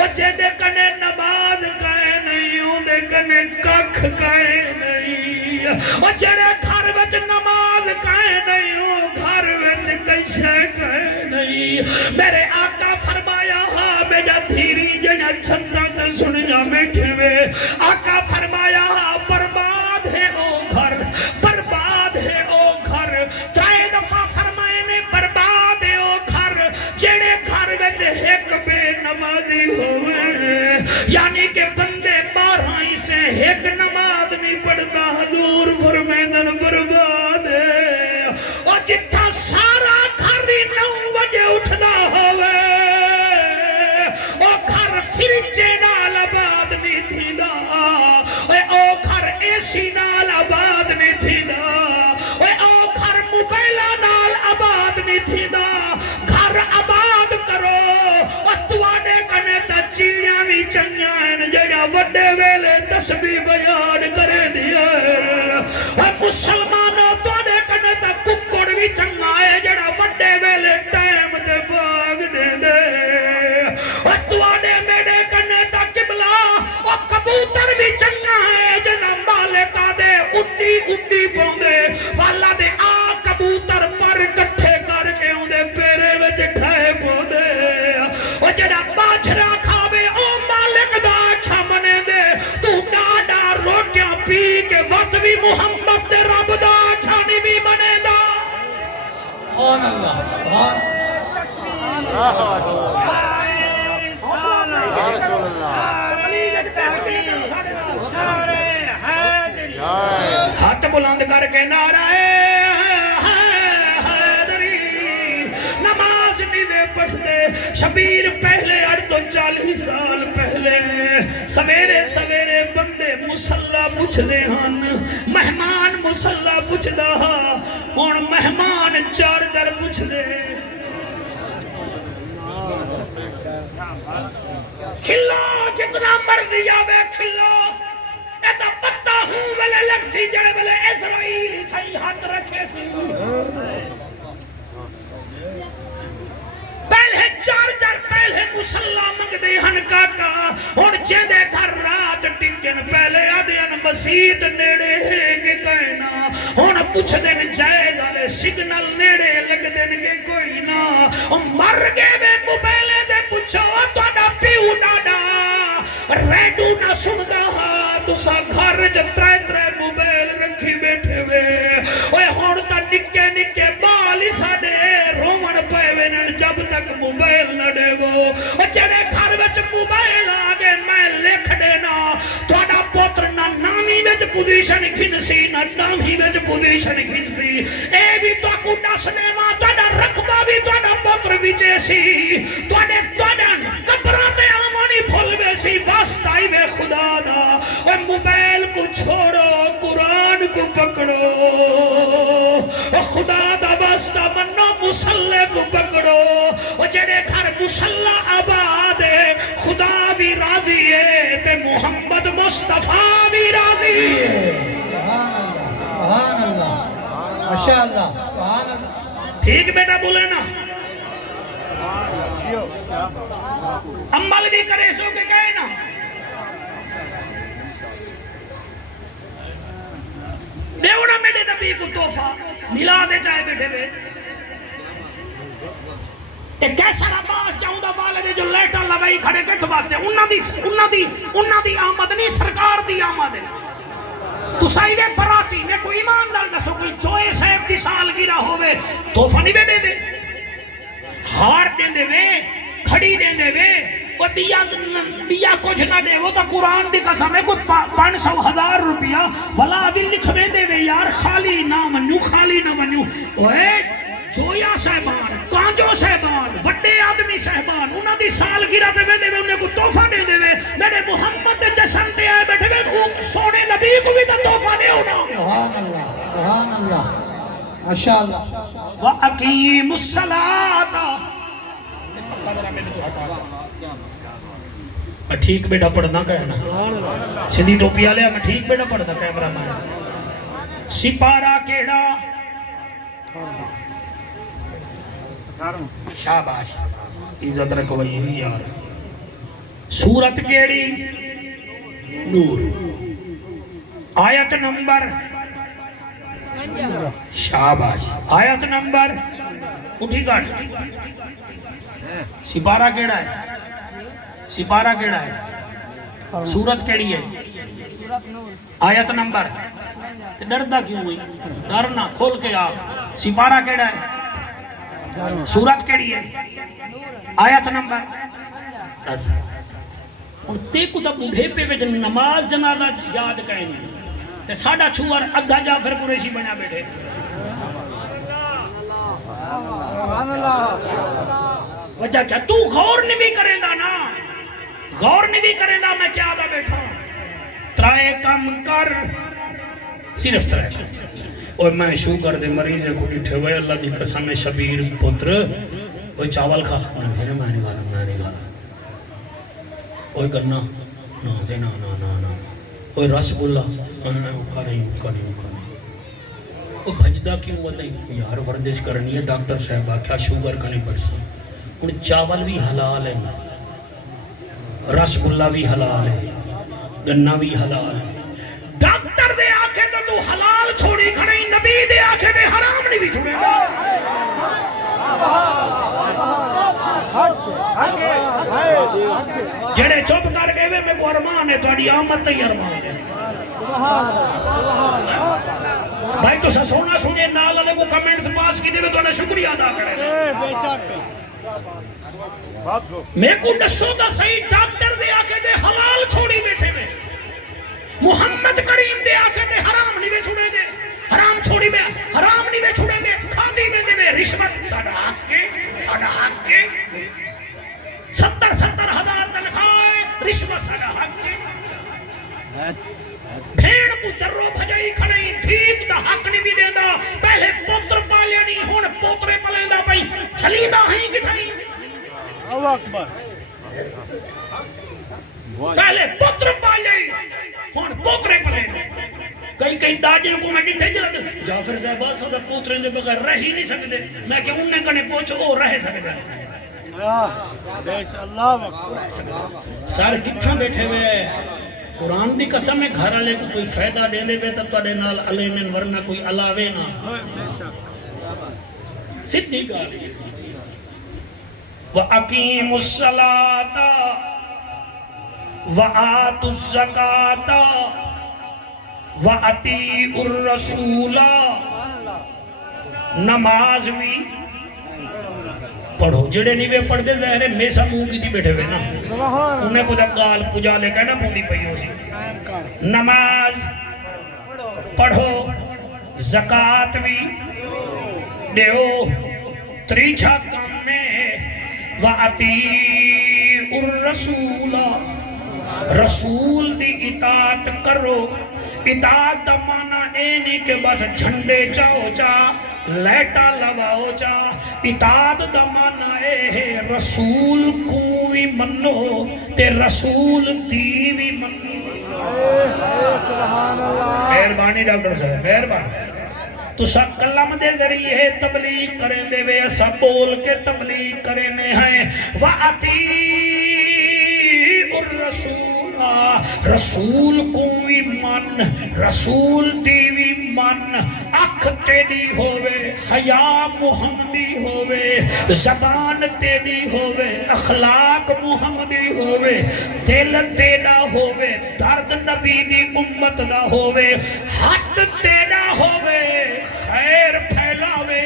اور جے دے کنے نماز کائے نہیں ہوں دے کنے ککھ کائے نہیں اور جڑے گھر وچ نماز کائے نہیں ہوں گھر وچ کیسے کائے نہیں میرے آقا فرمایا ہاں میرا دھیری جنہ چھتا تے سنیا بیٹھے میں آقا فرمایا برباد ہے او گھر برباد ہے او گھر 3 دفعہ فرمائے نے برباد ہے او گھر جڑے گھر وچ ایک بے نمازی ہوئے یعنی کہ بندے 12 سے ایک نماز نہیں پڑھتا حضور فرمیدن برباد ہے اور جتنا سارا گھر 9 بجے اٹھدا ہوئے او گھر فرجے نال آباد نہیں تھی دا او گھر ایسی نال آباد نہیں تھی دا او گھر موبائلہ نال آباد نہیں تھی دا گھر آباد کرو اور تواڈے کنے تا چیڑیاں بھی چنگیاں ہیں جڑا وڈے ویلے تسبیح بیان کرے دیا اور مسلمانوں تواڈے کنے تا ککڑ بھی چنگا ہے جڑا وڈے ویلے ٹائم تے بھاگ دے دے اور تواڈے میرے کنے تا قبلہ اور کبوتر بھی چنگا ہے جنا مالکہ دے اڈی پوندے والا دے آ کبوتر پر کٹھے کر کے ہوں دے پیرے وچ ٹھائے پوندے اور جڑا باجرا کھاوے او مالک دا اکھا منے دے تو ڈاڈا روٹیاں پی کے وقت بھی محمد دے رب دا اکھا نہیں بھی منے دا سبحان اللہ سبحان اللہ بلند کر کے نعرہ حیدری نماز نیوے پڑھتے شبیر پہلے ار تو 40 سال پہلے سویرے سویرے بندے مسلح پوچھ دے ہن مہمان مسلح پوچھ دا ہون مہمان چارجر پوچھ دے کھلا جتنا مرضی آوے کھلا ایتا پتہ ہوں ویلے لگ سی جڑے ویلے اسرائیل تھائی ہاتھ رکھے سی پہلے چارجر پہلے مسلح منگ دے ہن کاکا ہون چیندے گھر رات ٹکن پہلے آدھیان مسیت نیڑے کے کہنا ہون پوچھ دین جائز آلے سگنل نیڑے لگ دین کے کوئی نا مر گئے میں موبائلے دے پوچھو توڑا پیو ڈاڈا ریڈو نہ سن دہا تسا گھر جو ترے موبائل رکھی بیٹھے وے اوہ ہون تا نکے نکے بالی ساڑے رومن پہ وینن جب تک موبائل نہ دے وہ جڑے گھر وچ موبائل آگے میں لکھ دینا توڑا پوتر نہ نامی وچ پوزیشن کھنسی نہ نامی وچ پوزیشن کھنسی اے بھی تو کو دسنے ماں توڑا رقبہ بھی توڑا پوتر وچے سی توڑے کبراتے آمانی پھول میں سی واسطائی میں خدا دا اے موبائل کو چھوڑو قرآن کو پکڑو خدا دا واسطہ منو مسلح کو پکڑو جڑے گھر مسلح آباد ہے خدا بھی راضی ہے تے محمد مصطفیٰ بھی راضی ہے سبحان اللہ ماشاءاللہ سبحان اللہ ٹھیک بیٹا بولے نا عمل بھی کرے سو کے کہے نا دیو نا میرے نبی کو تحفہ ملا دے چاہے بیٹھے بے ایک کیسر عباس جاؤں دا والدے جو لیٹر لگائی کھڑے کے تو باستے انہاں دی آمد نہیں سرکار دی آمد ہے تو سائیوے براتی میں کوئی ایمان ڈال نسو کوئی جوئے صاحب دی سال گیرہ ہوئے تحفہ نہیں بے دے دے ہار دے دے وے کھڑی دے دے وے وہ دیا کچھ نہ دے وہ تو قرآن دی قسم ہے کوئی 500,000 روپیہ ولا بھی لکھ میں دے وے یار خالی نہ منیو اوے جویا صاحبان کانجو صاحبان وڈے آدمی صاحبان انہاں دی سال گرہ دے وے انہیں کو تحفہ دے دے وے میرے محمد دے جسن دے آئے بیٹھے وے سونے نبی کو بھی تو تحفہ دے ہونا سبحان اللہ ماشاءاللہ وَأَقِيمُ الصَّلَاةَ میں ٹھیک بیٹا پڑھنا کہنا سندھی ٹوپی آلیا میں ٹھیک بیٹا پڑھنا کیمرہ میں سپارہ کیڑا شاباش عزت رکھو یہی یار سورت کیڑی نور آیت نمبر شاباش آیت نمبر اٹھی گاڑ سپارہ کیڑا ہے سپارہ کیڑا ہے سورت کیڑی ہے آیت نمبر ڈردہ کیوں ہوئی ڈرنا کھول کے آپ سپارہ کیڑا ہے سورت کیڑی ہے آیت نمبر اور تے کو تب بھے پہ وچ نماز جنازہ یاد کہیں نہیں تے ساڑھا چھوار ادھا جعفر قریشی بنا بیٹھے وجہ کیا تو غور نہیں کریں گا نا غور نہیں کریں گا میں کیا آدھا بیٹھا ترائے کم کر صرف ترائے اور میں شوگر دے مریض کو ڈٹھے ہوئے اللہ دی قسم شبیر پتر وہ چاول کھا میں نہیں گالا اوہ گنا اوہ رس گلہ وہ بھجدہ کیوں وہ نہیں یار وردش کرنی ہے ڈاکٹر صاحبہ کیا شوگر کا نہیں پڑھ سکتا ان چاول بھی حلال ہے رس گلہ بھی حلال ہے گنہ بھی حلال ہے ڈاکٹر دے آنکھیں تو حلال چھوڑی کھڑی نبی دے آنکھیں دے حرام نہیں بھی چھوڑے گا جڑے چوپ کر گئے میں کو ارمان ہے تو اڑی آمد تی ارمان ہے بھائی تو سونا سنے نال علیہ کو کمنٹ پاس کی دے تو انہیں شکریہ ادا کرے میں کو نسو دا صحیح ڈاکٹر دے آکے دے حلال چھوڑی بیٹھے میں محمد کریم دے آکے دے حرام نہیں بھی چھوڑے دے حرام چھوڑی میں حرام نہیں میں چھوڑیں گے کھاندی میں دے میں رشوت ساڑھا حق کے 70 ہزار تنخواہ رشوت ساڑھا حق کے بھیڑ کو درو بھجائی کھڑائی تھیک دا حق نہیں بھی دیندہ پہلے پوتر پالیا نہیں ہون پوترے پلیندہ بھائی چھلیدہ ہی کتھائی اللہ اکبر پہلے پوتر پالیائی ہون پوترے پلیندہ کئی ڈاڈیوں کو میں ڈٹھے جلد جعفر صاحب آسا دا پوترے دے بغیر رہ ہی نہیں سکتے میں کہ انہیں کنے پوچھو وہ رہ سکتا ہے بیش اللہ اکبر سارے کتھاں بیٹھے ہوئے قرآن دی قسم ہے گھر والے کو کوئی فائدہ دے دے تو تواڈے نال علینن ورنہ کوئی علاوے نہ سیدھی گل وَأَقِيمُوا الصَّلَاةَ وَآتُوا الزَّكَاةَ وَأَطِيعُوا الرَّسُولَ نماز بھی پڑھو جڑے نہیں وے پڑھ دے ظاہر ہے میسا منہ کسی بیٹھے ہوئے نا انہیں کو جب گال پجا لے کہنا پوندی پئی ہو سی نماز پڑھو زکاة بھی دیو تریچھا کام میں وَأَطِيعُوا الرَّسُولَ رسول دی اطاعت کرو اطاعت دا معنی اے نہیں کہ بس جھنڈے چاہو چاہ لیٹا لواؤ چا اطاعت دا معنی اے ہے رسول کو بھی منو تے رسول دی بھی منو مہربانی ڈاکٹر صاحب مہربانی تو سا کلم دے ذریعے تبلیغ کریں دے وے ایسا بول کے تبلیغ کریں ہیں وَأَطِيعُوا الرَّسُولَ رسول کو بھی من رسول دیوی من اکھ تیری ہووے حیا محمدی ہووے زبان تیری ہووے اخلاق محمدی ہووے دل تیرا ہووے درد نبی دی امت دا ہووے حد تیرا ہووے خیر پھیلاوے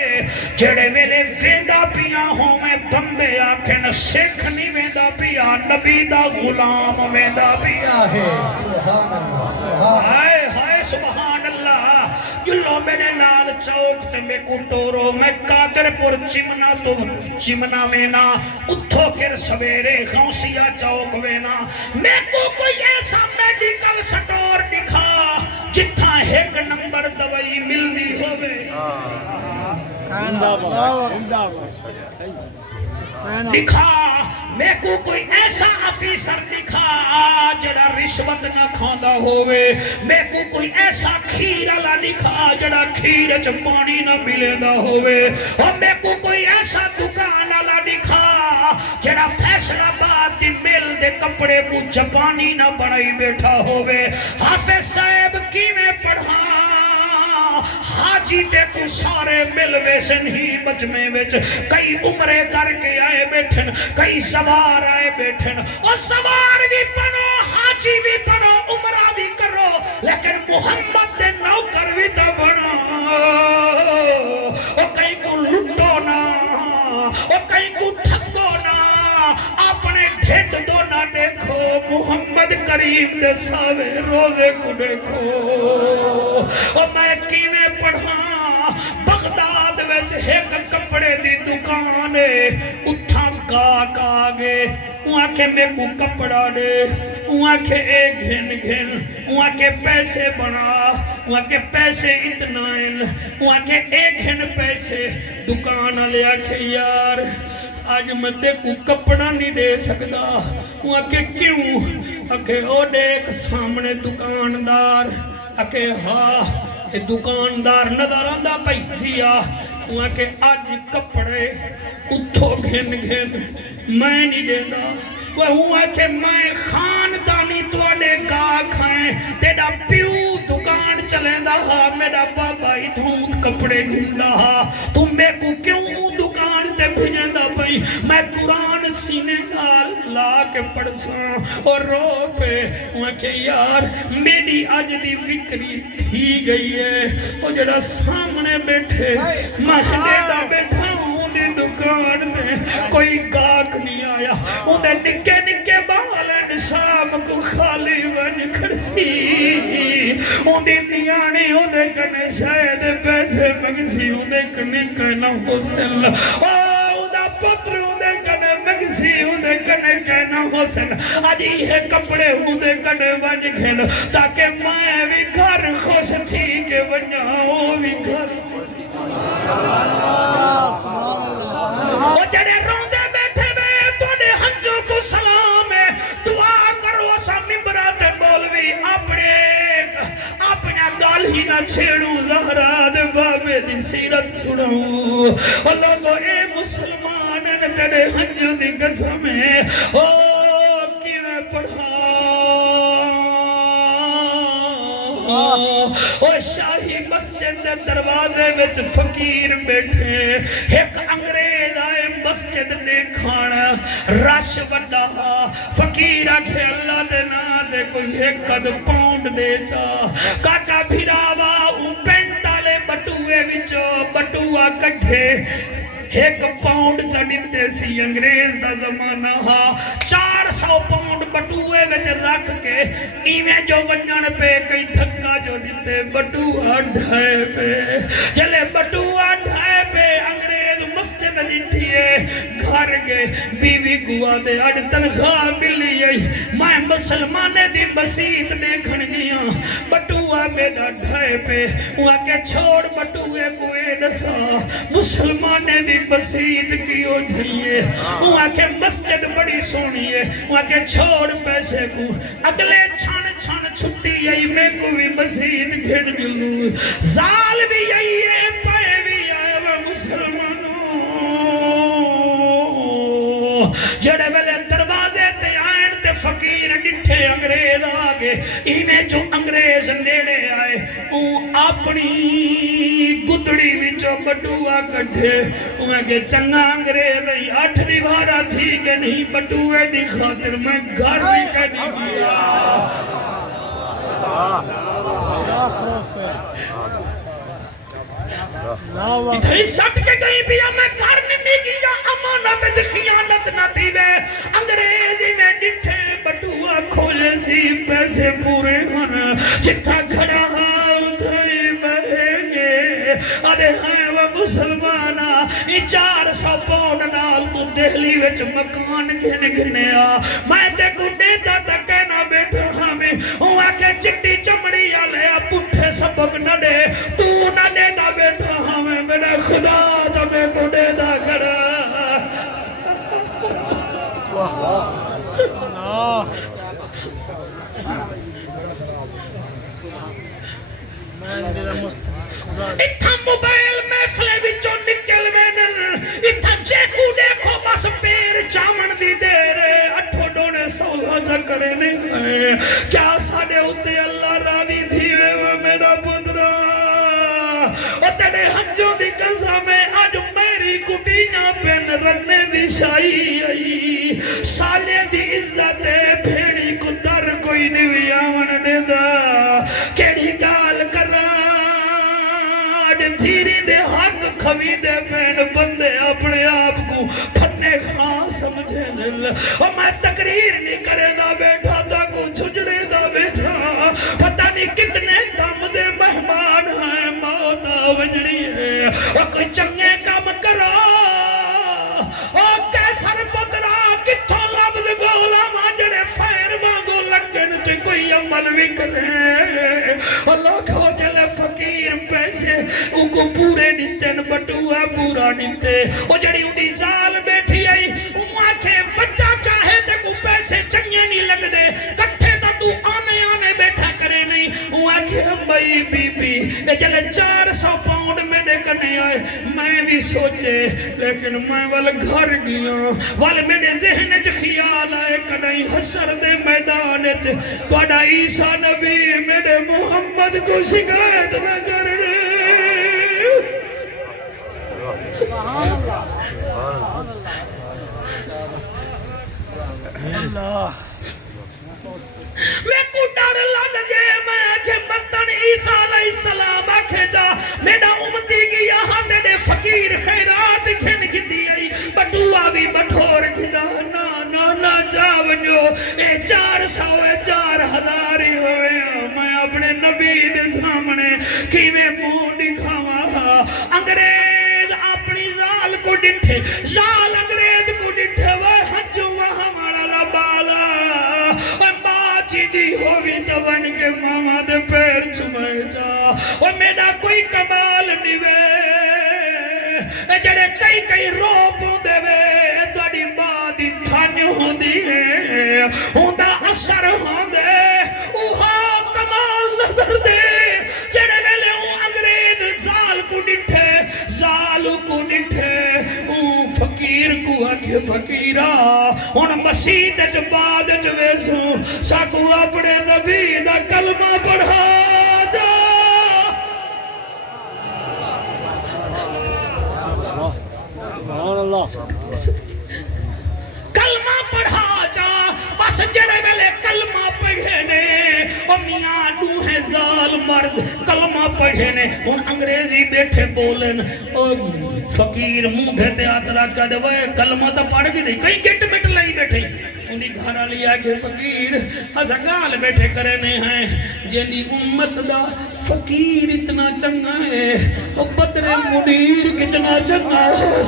جڑے ویلے ویندہ پیا ہوویں بندے آکھن سکھ نہیں ویندہ پیا نبی دا غلام ویندہ پیا ہے سبحان اللہ ہائے ہائے سبحان اللہ جلو میرے نال چوک تے میں کٹورو میں کاتر پور چمنا تو چمنا وینا اتھو کر سویرے غوثیہ چوک وینا میں کو کوئی ایسا میڈیکل سٹور دکھا جتھا ایک نمبر دوائی ملنی ہوئے دکھا میں کو کوئی ایسا آفیسر دکھا جڑا رشوت نہ کھاندا ہوئے میں کو کوئی ایسا کھیر والا دکھا جڑا کھیر چ پانی نہ ملیندا ہوئے اور میں کو کوئی ایسا دکان والا دکھا جڑا فیصل آباد دی مل دے کپڑے کو جاپانی نہ بنائی بیٹھا ہوئے حافظ صاحب کیویں پڑھا حاجی تے تو سارے مل ویسن ہی مجمع وچ کئی عمرے کر کے آئے بیٹھن کئی سوار آئے بیٹھن اور سوار بھی پڑھو حاجی بھی پڑھو عمرہ بھی کرو لیکن محمد دے نوکر بھی تو بنو اور کئی کو لٹو نا اور کئی کو ٹھگو نا اپنے ڈھٹ دو نہ دیکھو محمد کریم دے ساوے روزے کو دیکھو اور میں کیویں پڑھا بغداد وچ ایک کپڑے دی دکان ہے اتھا کاک آگے وہاں کے میں کو کپڑا دے وہاں کے ایک گھن گھن وہاں کے پیسے بنا وہاں کے پیسے اتنا وہاں کے ایک گھن پیسے دکان لے آکھے یار آج میں تے کو کپڑا نہیں دے سکتا وہاں کے کیوں آکھے او دیکھ سامنے دکاندار آکھے ہاں یہ دکاندار نظر آندہ پئی جیا وہاں کے آج کپڑے اتھو گھن گھن میں نہیں دینا وہ ہوا کہ میں خاندانی توڑے گا کھائیں تیڑا پیو دکان چلیں دا میرا بابا ہی دھونت کپڑے گھندا تم میں کو کیوں دکان تے بھجن دا پئی میں قرآن سینے نال لا کے پڑھ ساں اور رو پہ وہاں کہ یار میری آج دی وکری تھی گئی ہے وہ جڑا سامنے بیٹھے محلے دا بیٹھا ہوں دکان دے کوئی گاک نہیں آیا انہیں نکے نکے بالن شام کو خالی بن کھڑسی اندی نیانے اندے کنے شاید پیسے مگسی اندے کنے کہنا حسن اندہ پتر اندے کنے مگسی اندے کنے کہنا حسن آجی ہے کپڑے اندے کنے بن گھن تاکہ میں بھی گھر خوش تھی کہ بناؤ بھی گھر خوش تھی وہ جڑے روندے بیٹھے بے تو نے ہنجوں کو سلام ہے دعا کرو سا ممبرات بولوی اپنے گال ہی نہ چھیڑو زہرا دے بابے دی سیرت سنو لوگو اے مسلمان تیرے ہنجوں دی قسم ہے کیویں پڑھا شاہی مسجد دے دروازے وچ فقیر بیٹھے ایک انگریز آئے مسجد نے کھانا رش بڑا فقیر آکھے اللہ دے نا دے کوئی ایک قد پاؤنڈ دے جا کاکا بھیراوا پینٹ آلے بٹوے وچو بٹوا کٹھے ایک پاؤنڈ چڑھن دے سی انگریز دا زمانہ 400 پاؤنڈ بٹوے وچ رکھ کے ایویں جو ونجن پہ کئی دھکا جو دیتے بٹوا ڈھائے پہ جلے بٹوا ڈھائے پہ انگریز مسجد جٹھیے گھر گئے بیوی گوا دے اڑ تنخواہ ملی ہے میں مسلمانے دی مسیت دیکھن گیا بٹوا میرا ڈھائے پہ وہاں کے چھوڑ بٹوے کوئے نسا مسلمانے دی مسجد کیوں جائیے وہاں کے مسجد بڑی سونی ہے وہاں کے چھوڑ پیسے کو اگلے چھان چھٹی آئی میں کو بھی مسجد گھڑ جلو زال بھی آئی ہے پائے بھی آئے وہ مسلمانوں جڑے ویلے دروازے تے آئین تے فقیر ڈٹھے انگریز آگے انہیں جو انگریز نیڑے آئے اپنی گدڑی وچو بٹوا کٹھے انہیں کہ چنگا انگریز نہیں 8 نبھارا تھی کہ نہیں بٹوے دی خاطر میں گھر بھی کہنی گیا ادھر سٹ کے گئی بھی میں گھر نہیں گیا امانت جی خیانت نہ تھی وے انگریزی میں ڈٹھے بٹوا کھولے سی پیسے پورے من جتھا کھڑا ادھر مہنگے آدھے ہیں وہ مسلمانہ 400 پاؤنڈ نال تو دہلی وچ مکان گھنے میں تے کو دیتا تا کہنا بیٹھا ہمیں ہوا کہ چٹی چمڑی آلے پٹھے سبق نہ دے تو نہ دے دا بیٹھا ہمیں میرا خدا تمہیں کو دے دا کھڑا اتھا موبائل محفلے بچوں نکل وینل اتھا جیکو دیکھو بس پیر چامن دی دے 8 ڈونے 16 چکرے نہیں کیا ساڑے ہوتے اللہ راوی تھی وے میرا پترا اور تیرے ہنجوں دی قضا میں آج میری کٹیاں پین رنے دی شائی آئی سالے دی عزت پھیڑی کو در کوئی نہیں آمن دے دا کیڑی گال کرا دھیری دے حق کھوی دے پین بندے اپنے آپ کو پھنے خاں سمجھے دل اور میں تقریر نہیں کرے دا بیٹھا دا کو چھجڑے دا بیٹھا پتہ نہیں کتنے دم دے مہمان ہیں موت وجڑی ہے اور کوئی چنگے کام کرو اور کیسر پترا کتھوں لفظ بولا ماجڑے فیر مانگو لگن تو کوئی عمل بھی کرے اللہ کھو جلے فقیر پیسے ان کو پورے نیتن بٹوا پورا نیتے وہ جڑی انہی زال بیٹھی آئی وہاں کے بچہ چاہے تے کو پیسے چنگے نہیں لگ دے کٹھے تا تو آنے بیٹھا کرے نہیں وہاں کے بھائی بی بی جلے 400 پاؤنڈ میں دے کرنے آئے میں بھی سوچے لیکن میں وال گھر گیا وال میرے ذہن چ خیال آئے کڑائی حشر دے میدان چ توڑا عیسیٰ نبی میرے محمد کو شکایت نہ کرنے میں کو ڈر لگ گئے میں آکھے مطن عیسیٰ علیہ السلام آکھے جا میرا امتی گیا ہاتھ دے فقیر خیرات کھن گھتی آئی بٹوا بھی بٹھور گھنا نا جا ونجو اے 400 4000 ہوئے میں اپنے نبی سامنے کیویں منہ دکھاواں انگریز اپنی زال کو ڈٹھے زال انگریز کو ڈٹھے وہ ہنجو ہمارا لبالا اور باچی دی ہووی تو بن کے ماما دے پیر چمائے جا اور میرا کوئی کمال نہیں وے جڑے کئی کئی رو پوندے وے توڑی ماں دی تھانیو ہوندی ہے ہوندہ اثر ہوندے اوہا کمال نظر دے جڑے ویلے انگریز زال کو ڈٹھے زال کو ڈٹھے فقیر کو آکھے فقیرہ ان مسیح جباد جویسوں ساکو اپنے نبی دا کلمہ پڑھا جا سبحان اللہ کلمہ پڑھا جا بس جڑے ویلے کلمہ پڑھے نے او میاں دوہے زال مرد کلمہ پڑھے نے ان انگریزی بیٹھے بولن او فقیر مونڈے تے آترا کہا دے وہ کلمہ تا پڑھ گی نہیں کہیں گٹ مٹ لائی بیٹھے انہی گھرہ لیا کہ فقیر ہزگال بیٹھے کرنے ہیں جیندی امت دا فقیر اتنا چنگا ہے او بدر منیر کتنا چنگا ہے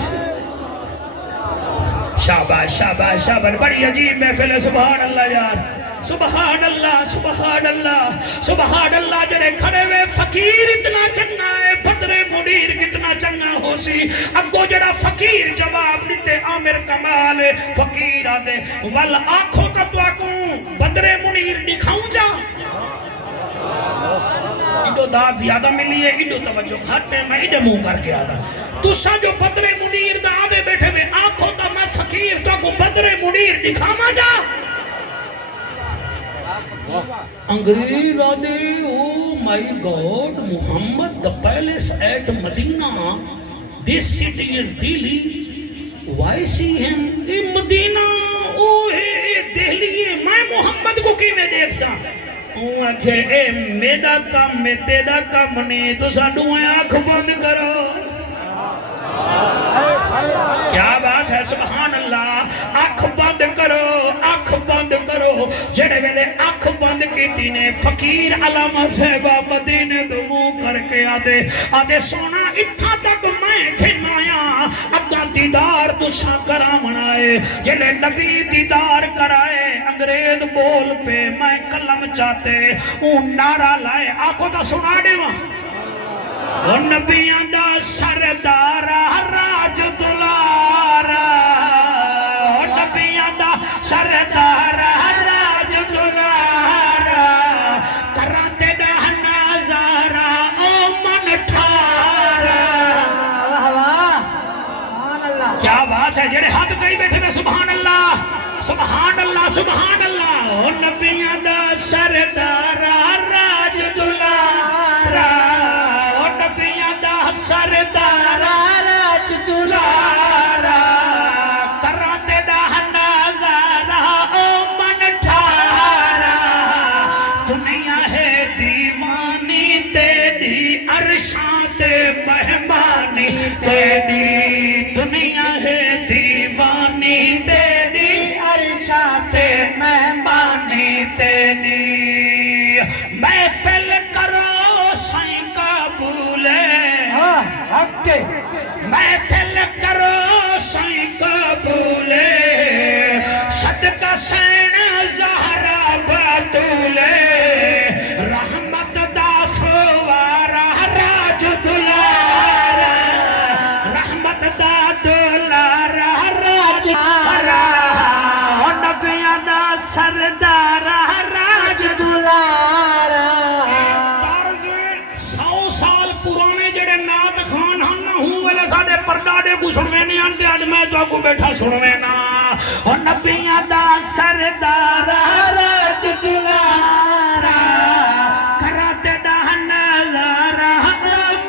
شاباش شاباش شاباش بڑی عجیب محفل ہے سبحان اللہ یار سبحان اللہ سبحان اللہ سبحان اللہ جڑے کھڑے ہوئے فقیر اتنا چنگا ہے بدر منیر کتنا چنگا ہو سی اگو جڑا فقیر جواب دیتے عامر کمال فقیر آدھے وال آنکھوں کا تو آکوں بدر منیر دکھاؤں جا ایڈو داد زیادہ ملی ہے ایڈو توجہ گھاٹے میں ایڈے منہ کر کے آدھا تو سا جو بدر منیر دا آدھے بیٹھے ہوئے آنکھوں تا میں فقیر تو کو بدر منیر دکھاما جا انگریز آدھے oh my God Muhammad the palace at Medina this city is Delhi why see him in Medina او ہے دہلی ہے میں محمد کو کی میں دیکھ سا او آکھے اے میرا کام میں تیرا کام نہیں تو ساڑھویں آنکھ بند کرو کیا بات ہے سبحان اللہ آنکھ بند کرو جڑے ویلے آنکھ بند کی دینے فقیر علامہ صحبہ مدینے دو منہ کر کے آدھے سونا اتھا تک میں کھنایا اگا دیدار تسا کرا منائے جلے نبی دیدار کرائے انگریز بول پہ میں کلم چاہتے اون نعرہ لائے آنکھوں تا سنا دے وہاں وہ نبیاں دا سردارہ راج دلارہ وہ نبیاں دا سردارہ راج دلارہ کراتے دا نظارہ او من ٹھارہ کیا بات ہے جڑے ہاتھ چاہی بیٹھے میں سبحان اللہ سبحان اللہ سبحان اللہ وہ نبیاں دا سردارہ راج دلارہ سردارہ راج دلارہ کراتے دا نظارہ او من ٹھارہ دنیا ہے دیوانی تیری عرشاں تے مہمانی تیری دنیا ہے دیوانی تیری عرشاں تے مہمانی تیری محفل کرو سائیں قبول محفل کرو سائیں قبول صدقہ سین زہرا بطول رحمت دا فوارہ راج دلارہ رحمت دا دلارہ راج دلارہ نبیاں دا سردارہ راج دلارہ پردادے کو سنوے نہیں آنتے آج میں تو آپ کو بیٹھا سنوے نا اور نبیاں دا سردارہ راج دلارہ کراتے دا نظارہ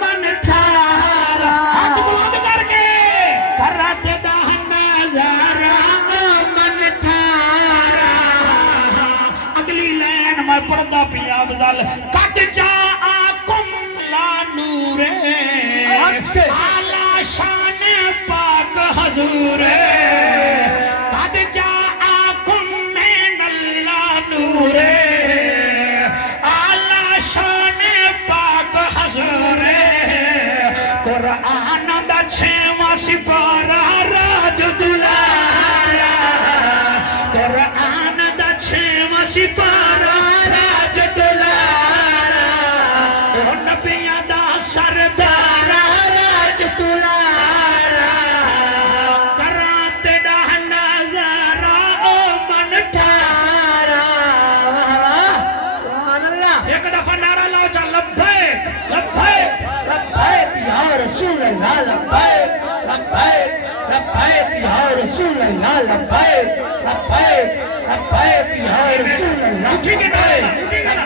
من ٹھارہ ہاتھ بلند کر کے کراتے دا نظارہ من ٹھارہ اگلی لین میں پردہ پیا افضل قد جاءکم لا نورے شان پاک حضور قد جاءکم من اللہ نور اعلی شان پاک سپارہ راج دلارا او نبیاں دا سردار راج دلارا کراں تیرا نظارہ او من ٹھارا سبحان اللہ ایک دفعہ نعرہ لاؤ جا لبیک لبیک لبیک یا رسول اللہ لبیک لبیک لبیک یا رسول اللہ لبیک لبیک لبیک یا رسول اللہ اٹھی کے نعرہ لا اٹھی کے نعرہ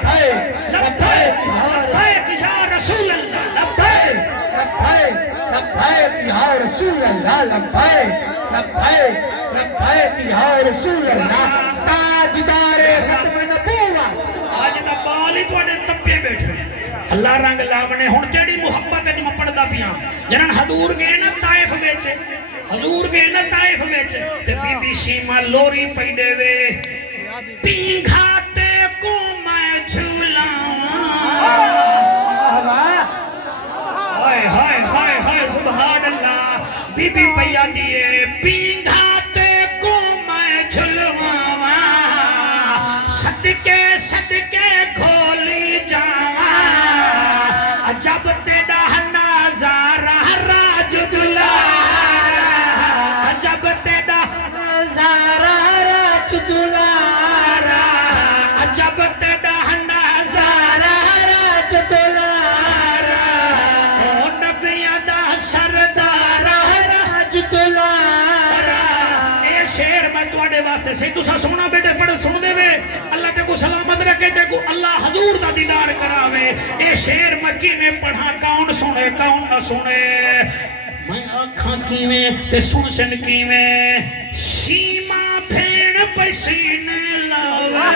لبیک لبیک یا رسول اللہ لبیک لبیک لبیک یا رسول اللہ لبیک لبیک لبیک یا رسول اللہ تاجدار ختم نبوت آج دا بال ہی توڑے تپے بیٹھے اللہ رنگ لاونے ہون جیڑی محبت ہے جمع پڑھدا پیاں جنہاں حضور گئے نا طائف وچ حضور گئے نا طائف وچ تے بی بی شیما لوری پئی دے وے پینگھاتے کو میں جھولاواں ہائے ہائے ہائے ہائے سبحان اللہ بی بی پیا دیے پینگھاتے کو میں جھلواواں صدقے صدقے کھولی جاواں عجب تیرا نظارہ راج دلارا عجب تیرا نظارہ راج دلارا عجب تیرا نظارہ راج دلارا او نبیاں دا سردار راج دلارا اے شعر میں تواڈے واسطے سی تساں سونا بیٹے پڑھ سن دے وے اللہ تے کو سلامت رکھے تے کو اللہ حضور دا دیدار کراوے اے شعر مکی میں پڑھا کون سنے کون نہ سنے میں آکھاں کیویں تے سن سن کیویں شیما بھین پسینے لاوے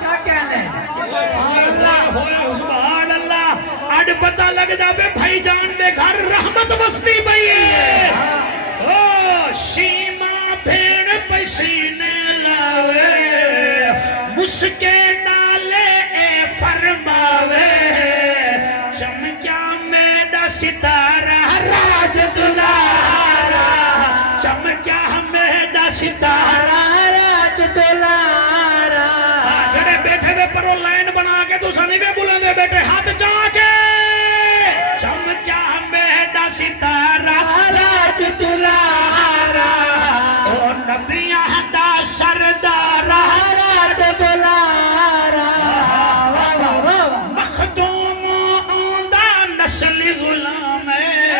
کیا کہنے سبحان اللہ آج پتہ لگ جا بے بھائی جان دے گھر رحمت بستی بھئی ہے او شیما بھین پسینے لاوے مسکے نالے اے فرماوے چمکیا میڈا ستارہ راج دلارا چمکیا میڈا ستارہ راج دلارا جڑے بیٹھے وے پرو لائن بنا کے تو سنی وے بلند دے بیٹھے ہاتھ جا کے چمکیا میڈا ستارہ راج دلارا او نبیاں دا سردار راج دلارا مخدوم دا نسل غلام ہے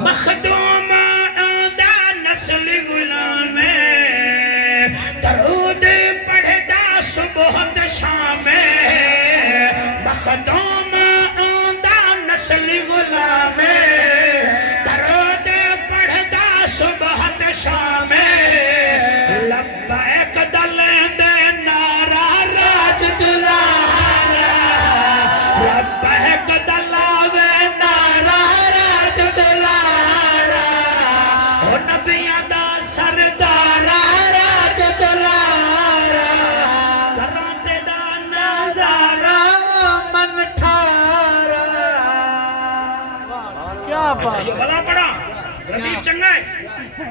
مخدوم دا نسل غلام ہے درود پڑھدا صبح تے شام مخدوم دا نسل غلام درود پڑھدا صبح تے شام لبیک دلندے نعرہ راج دلارا لبیک دلاوے نعرہ راج دلارا او نبیاں دا سردار راج دلارا کراں تیرا نظارہ من ٹھارا کیا اچھا بات یہ بلا پڑا ردیف چنگا ہے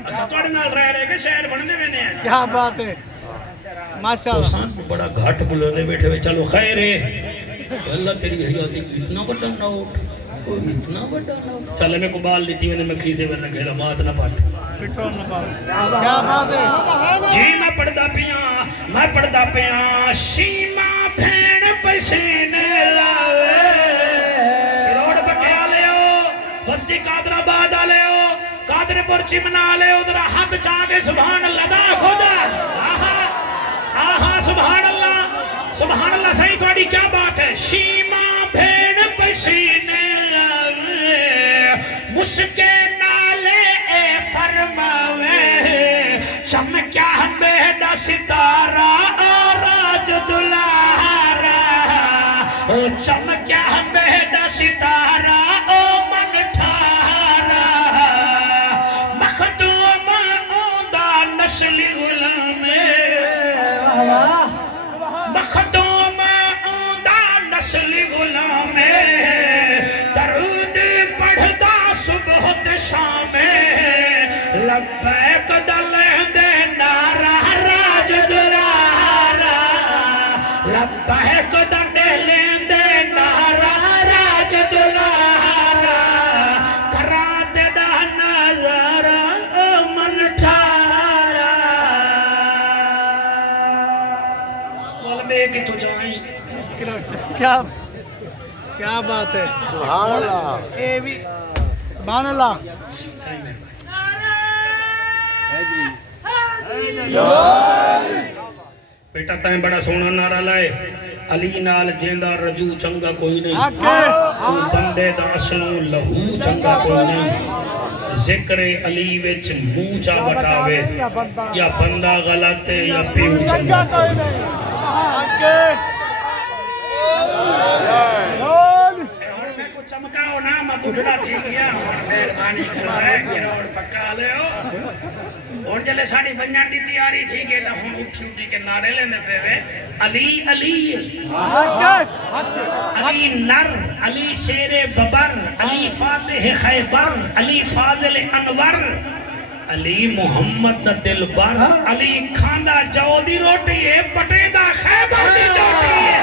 اسا توڑے نال رہ رہے کے شہر بڑھنے میں نہیں ہے کیا بات ہے ماشاء تو اللہ سان کو بڑا گھاٹ بلونے بیٹھے ہوئے چلو خیر ہے اللہ تیری حیاتی کو اتنا بڑا نہ اٹھ کوئی اتنا بڑا نہ اٹھ چلے میں کو بال لیتی میں کھیسے میں رکھے دا بات نہ پاٹ پیٹرول نہ پاؤ کیا بات ہے جی میں پڑھدا پیاں شیما بھین پسینے لاوے کروڑ بکیا لے ہو بستی قادر آباد آلے ہو قادر پور چمنا لے ہو ذرا ہاتھ چاہ کے سبحان اللہ دا کھو جا آہا سبحان اللہ صحیح تھوڑی کیا بات ہے شیما بھین پسینے لاوے مسکے نالے اے فرماوے چمکیا میڈا ستارہ راج دلارا او چمکیا میڈا ستارہ او من ٹھارا مخدوم دا نسل غلام مخدوم دا نسل غلام درود شام لبیک دلندے نارا راج دلارا لبیک دلندے نارا راج دلارا کرات دا نظارہ من ٹھارا والبے کی تو جائیں کیا بات ہے سبحان اللہ اے بھی سبحان اللہ صحیح میں بیٹا تائیں بڑا سونا نعرہ لائے علی نال جیندہ رجو چنگا کوئی نہیں او بندے دا اصلوں لہو چنگا کوئی نہیں ذکر علی وچ منہ چا بٹاوے یا بندہ غلط ہے یا پیو چنگا کوئی نہیں میں کو چمکاؤ نا میں بڑھڑا تھی گیا مہربانی کرو ہے گراوڑ پکا لے ہو اور جلے ساڑی بنجان دی تیاری تھی گئے تو ہم اٹھی کے نعرے لینے پہ وے علی علی علی نر علی شیر ببر علی فاتح خیبر علی فاضل انور علی محمد دا دل بر علی کھاندہ جو دی روٹی ہے پٹے دا خیبر دی چوٹی ہے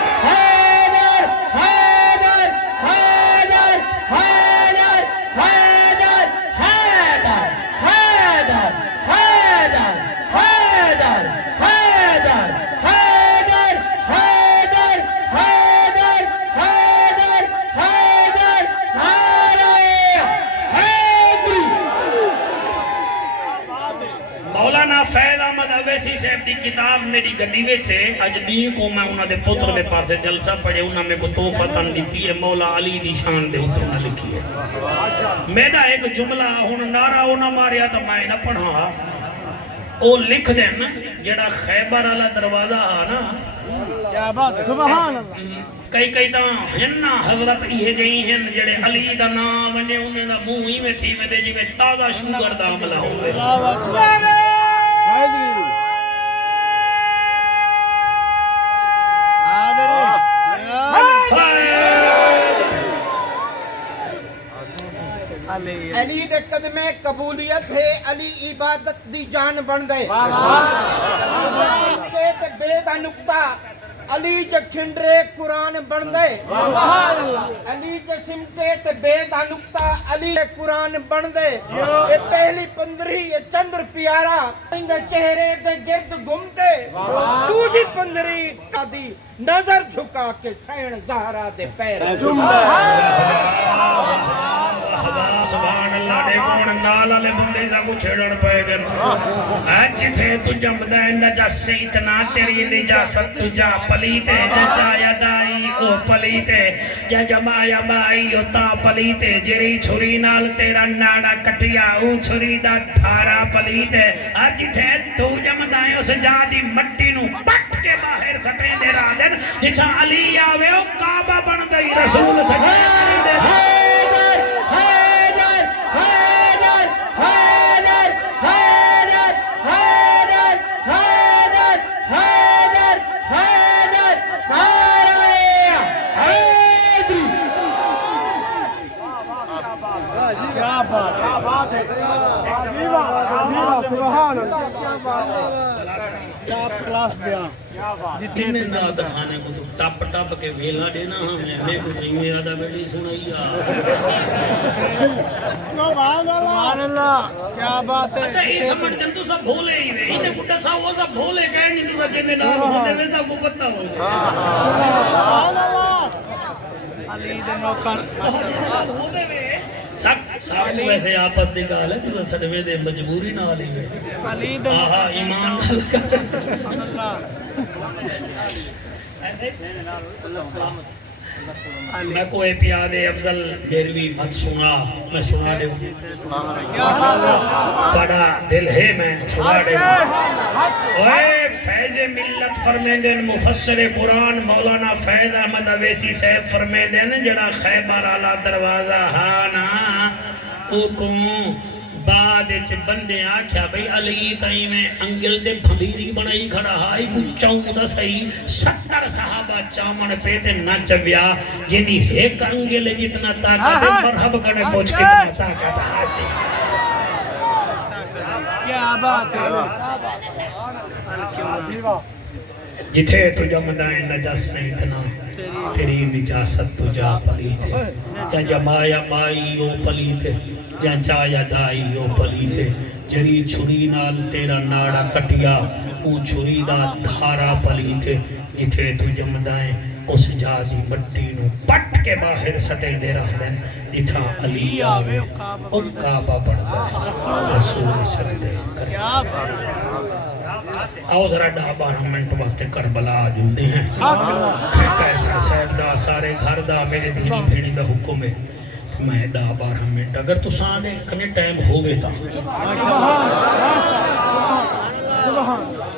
مولانا فیض احمد اویسی صاحب دی کتاب میری گڈی وچ ہے اج دی کو میں انہاں دے پتر دے پاسے جلسہ پڑھے انہاں میں کو تحفہ تن دتی ہے مولا علی دی شان دے اوتے نہ لکھی ہے میرا ایک جملہ ہن نعرہ انہاں ماریا تے میں نہ پڑھا او لکھ دین جڑا خیبر والا دروازہ ہے نا کیا بات ہے سبحان اللہ کئی تا ہن حضرت یہ جئی ہیں جڑے علی دا نام ونے انہاں دا منہ ہی میں تھی وے جویں تازہ شوگر دا عملہ ہوے اللہ اکبر حیدری علی دے قدمے قبولیت ہے علی عبادت دی جان بن دے علی تے بے دا نقطہ علی جے کھنڈرے قرآن بن دے علی جے سمٹے تے بے دا نقطہ علی جے قرآن بن دے یہ پہلی پندری یہ چندر پیارا اندے چہرے دے گرد گھوم دے دوسری پندری قادی نظر جھکا کے سین زہرا دے پیر جم دے سبحان اللہ دے کون نال والے بندے سا کو چھڑن پے گن اج تھے تو جمدا نجا سیتنا تیری نجاست تجا پلیتے جچا یدائی او پلیتے یا جمایا مائی او تا پلیتے جری چھری نال تیرا ناڑا کٹیا او چھری دا تھارا پلیتے اج تھے تو جمدا اس جا دی مٹی نو پٹ کے باہر سٹے دے را دن جچا علی آوے او کعبہ بن گئی رسول سجدے کری دے سبحان اللہ کیا پلاس بیان جتنے نات کھانے کو تو ٹپ ٹپ کے ویلا دینا ہمیں میں کو جیویں آدھا بیٹی سنائی سبحان اللہ کیا بات ہے اچھا یہ سمجھ دل تو سب بھولے ہی وے انہیں بڑھا سا وہ سب بھولے کہیں نہیں تو سا جیندے نال ہوندے وے سب کو پتہ ہوندے سبحان اللہ علی دے نوکر ہوندے وے سب کو ایسے آپس دی گال ہے جو صدمے دے مجبوری نہ آلی ہوئے علی دے آہا ایمان نال کر میں کوئی پیادے افضل میروی مت سنا میں سنا دے تھوڑا دل ہے میں سنا دے اوے فیض ملت فرمیندن مفسر قرآن مولانا فیض احمد اویسی صاحب فرمیندن جڑا خیبر والا دروازہ ہانا او کو بعد وچ بندے آکھیا بھئی علی تائیں میں انگل دے بھمبیری بنائی کھڑا ہائی کو چاؤں دا صحیح 70 صحابہ چاون پہ تے نچ ویا جنی ایک انگل جتنا طاقت مرحب کڑے پہنچ کتنا طاقت حاصل کیا بات ہے جتھے تجھا مدائن نجاس اتنا تیری نجاست تجھا پلیت ہے یا جمایا مائی او پلیت ہے یا چایا دائی او پلیت ہے جری چھری نال تیرا ناڑا کٹیا او چھری دا دھارا پلیت ہے جتھے تجھا مدائن اس جا دی مٹی نو پٹ کے باہر سٹے دے رہا دیں اتھا علی آوے او کعبہ بڑھتا ہے رسول سجدے کیا بات ہے آؤ ذرا 10-12 منٹ واسطے کربلا جلدے ہیں کیسا صاحب دا سارے گھر دا میرے دینی بھیڑی دا حکم ہے میں 10-12 منٹ اگر تو سانے کنے ٹائم ہوئے تا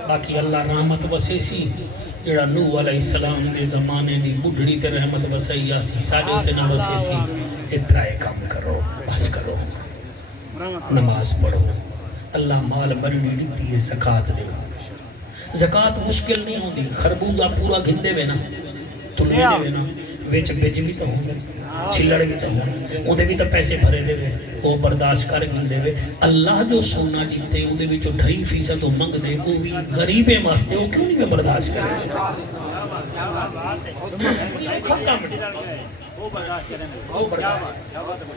باقی اللہ رحمت وسے سی جڑا نوح علیہ السلام دے زمانے دی بڑھڑی تے رحمت وسائی آسی ساڑے تے نہ وسے سی اترائے کام کرو بس کرو نماز پڑھو اللہ مال مرنی دیتی ہے زکاة دے زکاة مشکل نہیں ہوندی خربوزہ پورا گھندے وے نا تو لینے وے نا ویچ بیج بھی تو ہوں گے چلڑ بھی تو ہوں گے اُن دے بھی تو پیسے بھرے دے وے وہ برداشت کر گھندے وے اللہ جو سونا جیتے اُن دے بھی جو 2.5% تو منگ دے وہ بھی غریبے ماستے وہ کیوں نہیں میں برداشت کرے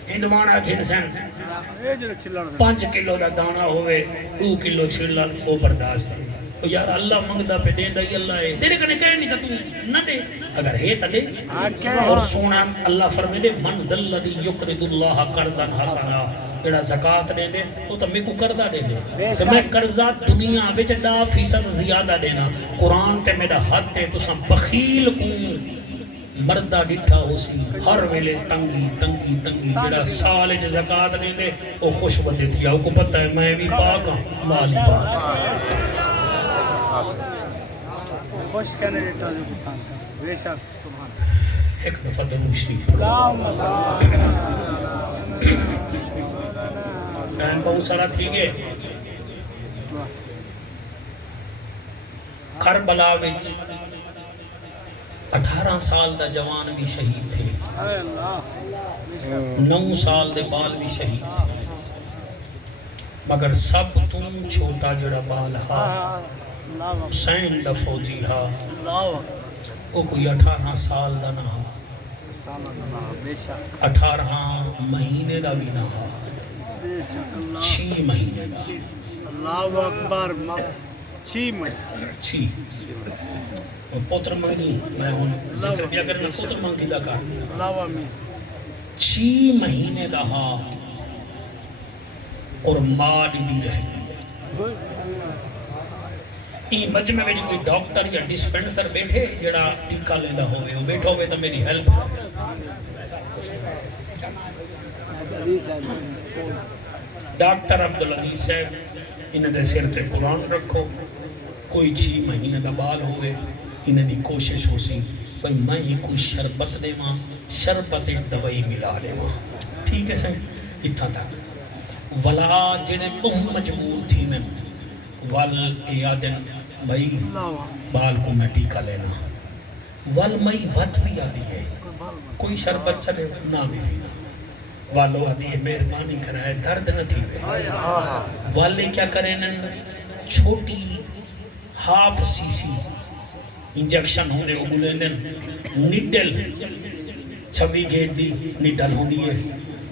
ہندوانا گھنسن 5 کلو دا دانا ہوئے 2 کلو چھلڑ وہ برداشت ہے یار اللہ منگدہ پہ دے دا ہی اللہ ہے تیرے کنے کہہ نہیں تھا تو نہ دے اگر ہے تا دے اور سونا اللہ فرمے دے من ذل لذی یقرد اللہ قرضاً حسنا جڑا زکاة دے دے وہ تو میں کو قرضہ دے دے کہ میں قرضہ دنیا وچ 10% زیادہ دینا قرآن تے میرا حد تے تو سم بخیل کون مردہ ڈٹھا ہو سی ہر ویلے تنگی تنگی تنگی جڑا سال وچ زکاة دے دے وہ خوش بدے تھی وہ کو پتہ ہے میں بھی پاک ہوں مال پاک خوش کہنے دیتا جو کتان بے شک ایک دفعہ درود شریف پڑھو ٹائم بہت سارا تھی گئے کربلا وچ 18 سال دا جوان بھی شہید تھے 9 سال دے بال بھی شہید تھے مگر سب تم چھوٹا جڑا بال ہا حسین دا فوجی ہا وہ کوئی 18 سال دا نہ ہا 18 مہینے دا بھی نہ ہا 6 مہینے دا اللہ اکبر 6 مہینے 6 پوتر منگی میں ہوں ذکر بیا کرنا پوتر منگی دا کار اللہ آمین 6 مہینے دا ہا اور ماں دی رہ گئی ہے ای مجمع میں جو کوئی ڈاکٹر یا ڈسپینسر بیٹھے جڑا ٹیکہ لینا ہوئے وہ بیٹھو ہوئے تو میری ہیلپ کرے ڈاکٹر عبدالعزیز صاحب انہیں دے سر تے قرآن رکھو کوئی 6 مہینے دا بال ہوئے انہیں دی کوشش ہو سی بھئی میں ہی کوئی شربت دے ماں شربت دوائی ملا لے ماں ٹھیک ہے سر اتنا تک ولا جنہیں بہت مجبور تھی میں وال ایادن بھائی بال کو میں ٹیکہ لینا وال مئی وقت بھی آدھی ہے کوئی شربت چلے نہ بھی لینا والو آدھی ہے مہربانی کرائے درد نہ تھی بے والے کیا کریں چھوٹی ہاف سی سی انجیکشن ہوں دے وہ بولیں نیڈل 26 گیٹ دی نیڈل ہوں دی ہے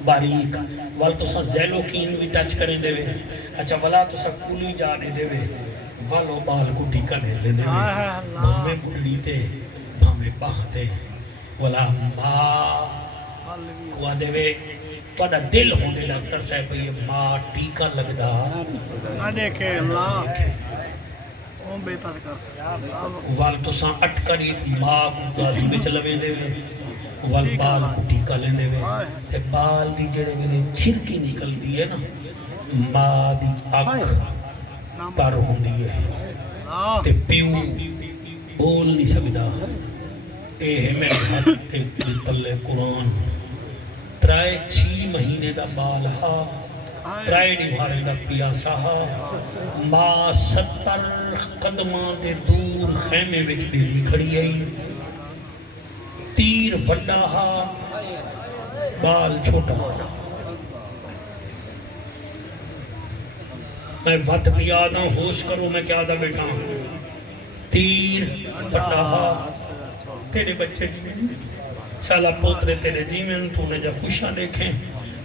باریک وال تو سا زیلوکین بھی ٹچ کریں دے وے اچھا والا تو سا کولی جا دے وے والو بال کو ٹیکہ دے لے دے وے بھامے بڑھڑی تے بھامے باہتے والا ماں کو آدھے وے تو آدھا دل ہوں دے ڈاکٹر صاحب یہ ماں ٹیکہ لگ دا نہ دیکھے اللہ اون بہتر کر وال تو سا اٹکڑیت ماں کو گالی میں چلوے دے وے وال بال کو ٹیکہ لیں دے وے تے بال دی جڑے میں چھرکی نکل دی ہے نا ماں دی آنکھ تر ہوں دی ہے تے پیو بول نہیں سکتا اے ہے میرے ہاتھ تے تلے قرآن ترائے 6 مہینے دا بال ہا ترائے دیوارے دا پیاسا ماں 70 قدماں دے دور خیمے وچ بیلی کھڑی آئی تیر وڈا ہا بال چھوٹا ہا میں وقت بھی یاداں ہوش کرو میں کیا دا بیٹا تیر وڈا ہا تیرے بچے جی شالہ پوترے تیرے جی میں تو نے جب خوشاں دیکھیں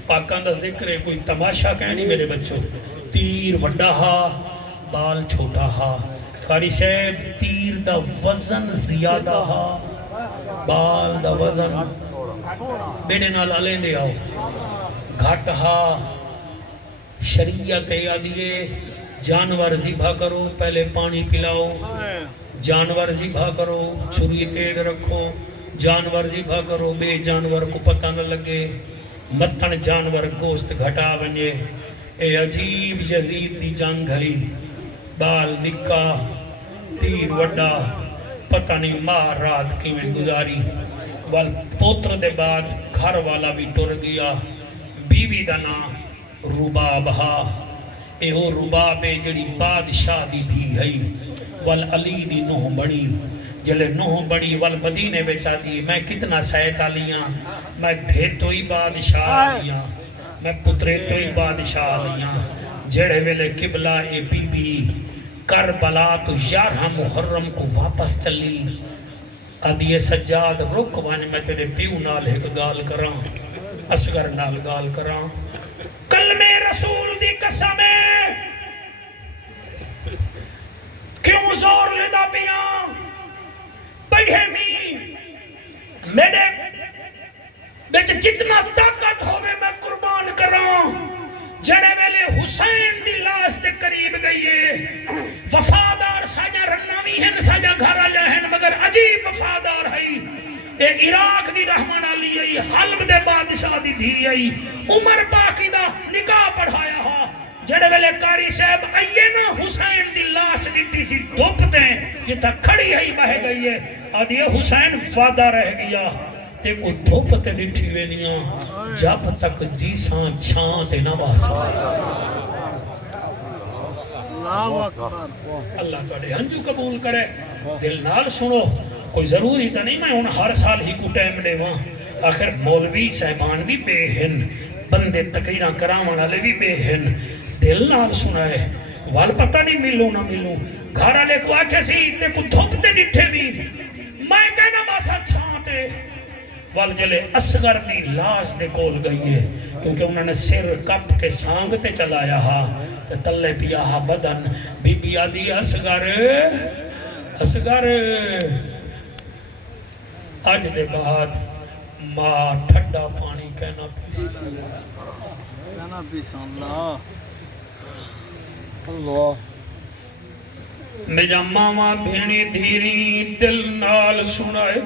پاکان دا ذکر ہے کوئی تماشا کہنی میرے بچوں تیر وڈا ہا بال چھوٹا ہا قاری صاحب تیر دا وزن زیادہ ہا بال دا وزن بیڑے نال آلیں دے آؤ گھٹ ہا شریعت یادیے جانور ذبح کرو پہلے پانی پلاؤ جانور ذبح کرو چھری تیز رکھو جانور ذبح کرو بے جانور کو پتہ نہ لگے متن جانور گوشت گھٹا ونجے اے عجیب یزید دی جنگ ہے بال نکا تیر وڈا پتہ نہیں ماہ رات کی میں گزاری وال پوتر دے بعد گھر والا بھی ٹر گیا بیوی دا نام رباب ہا اے وہ رباب ہے جڑی بادشاہ دی دی ہے وال علی دی نوح بڑی جلے نوح بڑی وال مدینے بیچا دی میں کتنا سہت آلیاں میں دھے تو ہی بادشاہ آلیاں میں پترے تو ہی بادشاہ آلیاں جڑے ویلے قبلہ اے بی بی کربلا تو 11 محرم کو واپس چلی آدھی سجاد رک وانی میں تیرے پیو نال ایک گال کراں اصغر نال گال کراں کلمے رسول دی قسم کیوں زور لیدا پیاں بڑھے می میرے بچ جتنا طاقت ہوئے میں قربان کراں جڑے ویلے حسین دی لاش دے قریب گئیے وفادار ساجا رناوی ہیں ساجا گھر آجا ہیں مگر عجیب وفادار ہے اے عراق دی رحمان علی آئی حلب دے بادشاہ دی دھی آئی عمر پاکی دا نکاح پڑھایا ہا جڑے ویلے قاری صاحب آئیے نا حسین دی لاش نٹی سی دھوپتے ہیں جتا کھڑی ہے بہ گئی ہے آدھی حسین وعدہ رہ گیا تے کو دھوپتے نٹھی وینیاں جب تک جیساں چھان تے نہ باسا اللہ توڑے ہنجو قبول کرے دل نال سنو کوئی ضروری تا نہیں میں ان ہر سال ہی کو ٹائم دے وہاں آخر مولوی صاحبان بھی بے ہن بندے تقریرہ کرامان والے بھی بے ہن دل نال سنا ہے وال پتہ نہیں ملوں نہ ملوں گھر والے کو آکھے سی تے کو دھوپتے نٹھے بھی میں کہنا باسا چھانتے وال جلے اصغر دی لاش دے کول گئی ہے کیونکہ انہوں نے سر کپ کے سانگتے چلایا ہا تے تلے پیا ہا بدن بی بی آدھی اصغر آج دے بعد ماں ٹھڈا پانی کہنا پیسی اللہ میرا ماما بھینی دھیری دل نال سنائے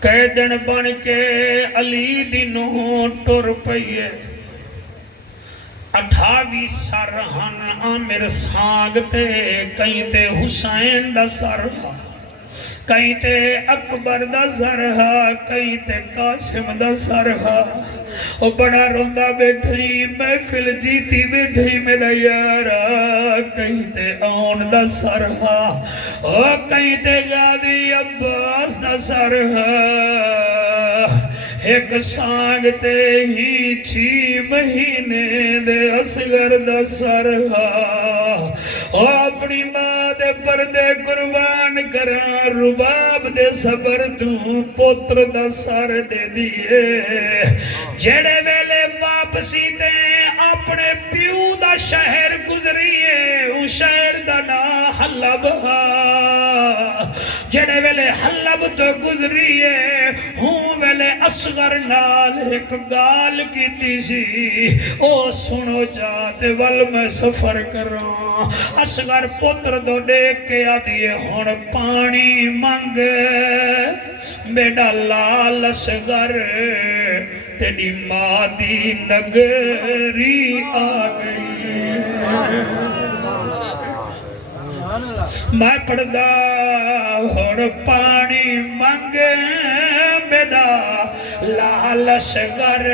قیدن بن کے علی دی نوح ٹر پئیے 28 سرہن عامر سانگتے کہیں تے حسین دا سرہا کہیں تے اکبر دا سرہا کہیں تے قاسم دا سرہا او بڑا روندہ بیٹھئی محفل جیتی بیٹھئی میرا یارا کہیں تے آن دا سرہا او کہیں تے غازی عباس دا سرہا ایک سانگتے ہی 6 مہینے دے اصغر دا سرہا او اپنی ماں دے پردے قربان کراں رباب دے صبر تو پتر دا سر دے دیئے جڑے ویلے واپسی تے اپنے پیو دا شہر گزریے ان شہر دا نا حلب ہا جڑے ویلے حلب تو گزریے ہوں ویلے اصغر نال ایک گال کی تیسی او سنو جاتے ول میں سفر کراں اصغر پتر دو دیکھ کے آدھیے ہون پانی مانگ میڈا لال اصغر تیری ماں دی نگری آگئی میں پڑھدا ہون پانی مانگ میڈا لال اصغر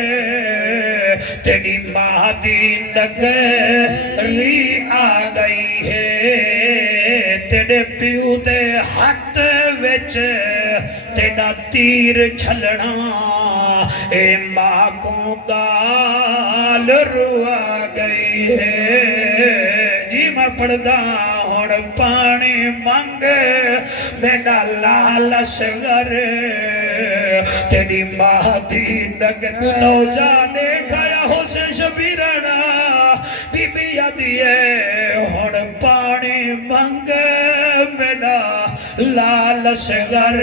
تیری ماں دی نگری آ گئی ہے تیرے پیو دے ہاتھ وچ تیرا تیر چھلنا اے ماں کو گال روا گئی ہے جی میں پڑھدا ہن پانی منگ میرا لال اصغر تیری ماں دی نگ تو جانے کھایا حسین شبیرنا بی بی آدیے ہن پانی منگ میرا لال اصغر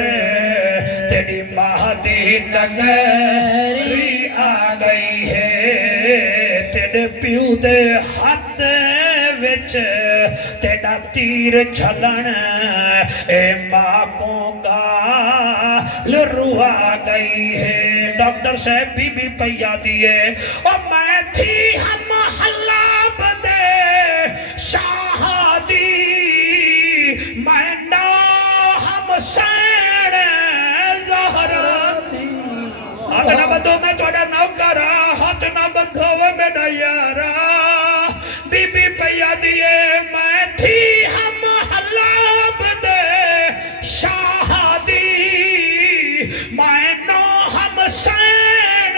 تیری ماں دی نگری آ گئی ہے تیرے پیو دے ہاتھ وچ تیرا تیر چھلن اے ماں کو گال روا گئی ہے ڈاکٹر صاحب بی بی پیا دیے او میں تھی ہم حلاب دے شاہدی میں نہ ہم سین زہرا دی ہاتھ نہ بدھو میں توڑا نوکرا ہاتھ نہ بدھو میرا یارا بی بی پیا دیے میں تھی ہم حلاب دے شاہدی میں نو ہم سین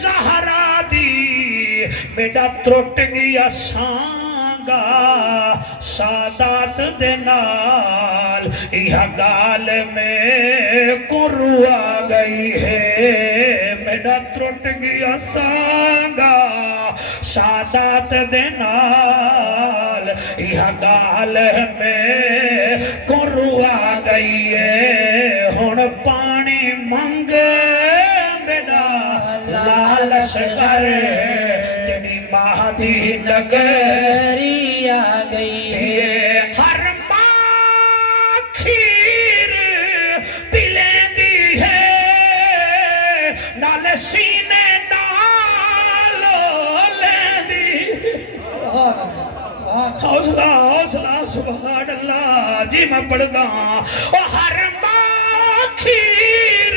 زہرا دی میرا ترٹ گیا سانگا سادات دے نال یہ گال میں کرو آ گئی ہے میرا ترٹ گیا سانگا سادات دے نال یہ گال میں کرو آ گئی ہے ہن پانی منگ میرا لال اصغر تیری ماں دی نگری آ گئی ہے ہر ماں کھیر پلیندی ہے نال سینے نالو لیندی حوصلہ حوصلہ سبحان اللہ جی میں پڑھدا او ہر ماں کھیر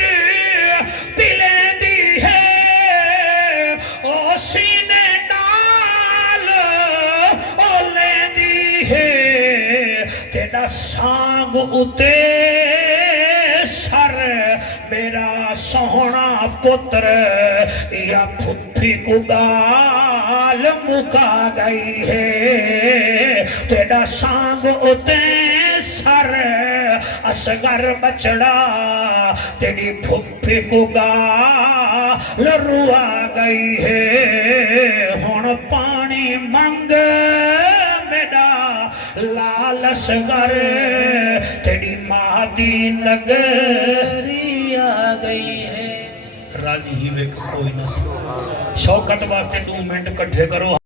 پلیندی ہے او سینے نال او لیندی ہے تیرا سانگ اتے سر میرا سوہنا پتر یا پھپھی کو گال مکا گئی ہے تیرا سانگ اتے سر اصغر بچڑا تیری پھپھی کو گال روا گئی ہے ہن پانی منگ میرا لال اصغر تیری ماں دی نگری آ گئی ہے راضی ہی ویکھ کوئی نہ شوکت واسطے 2 منٹ کٹھے کرو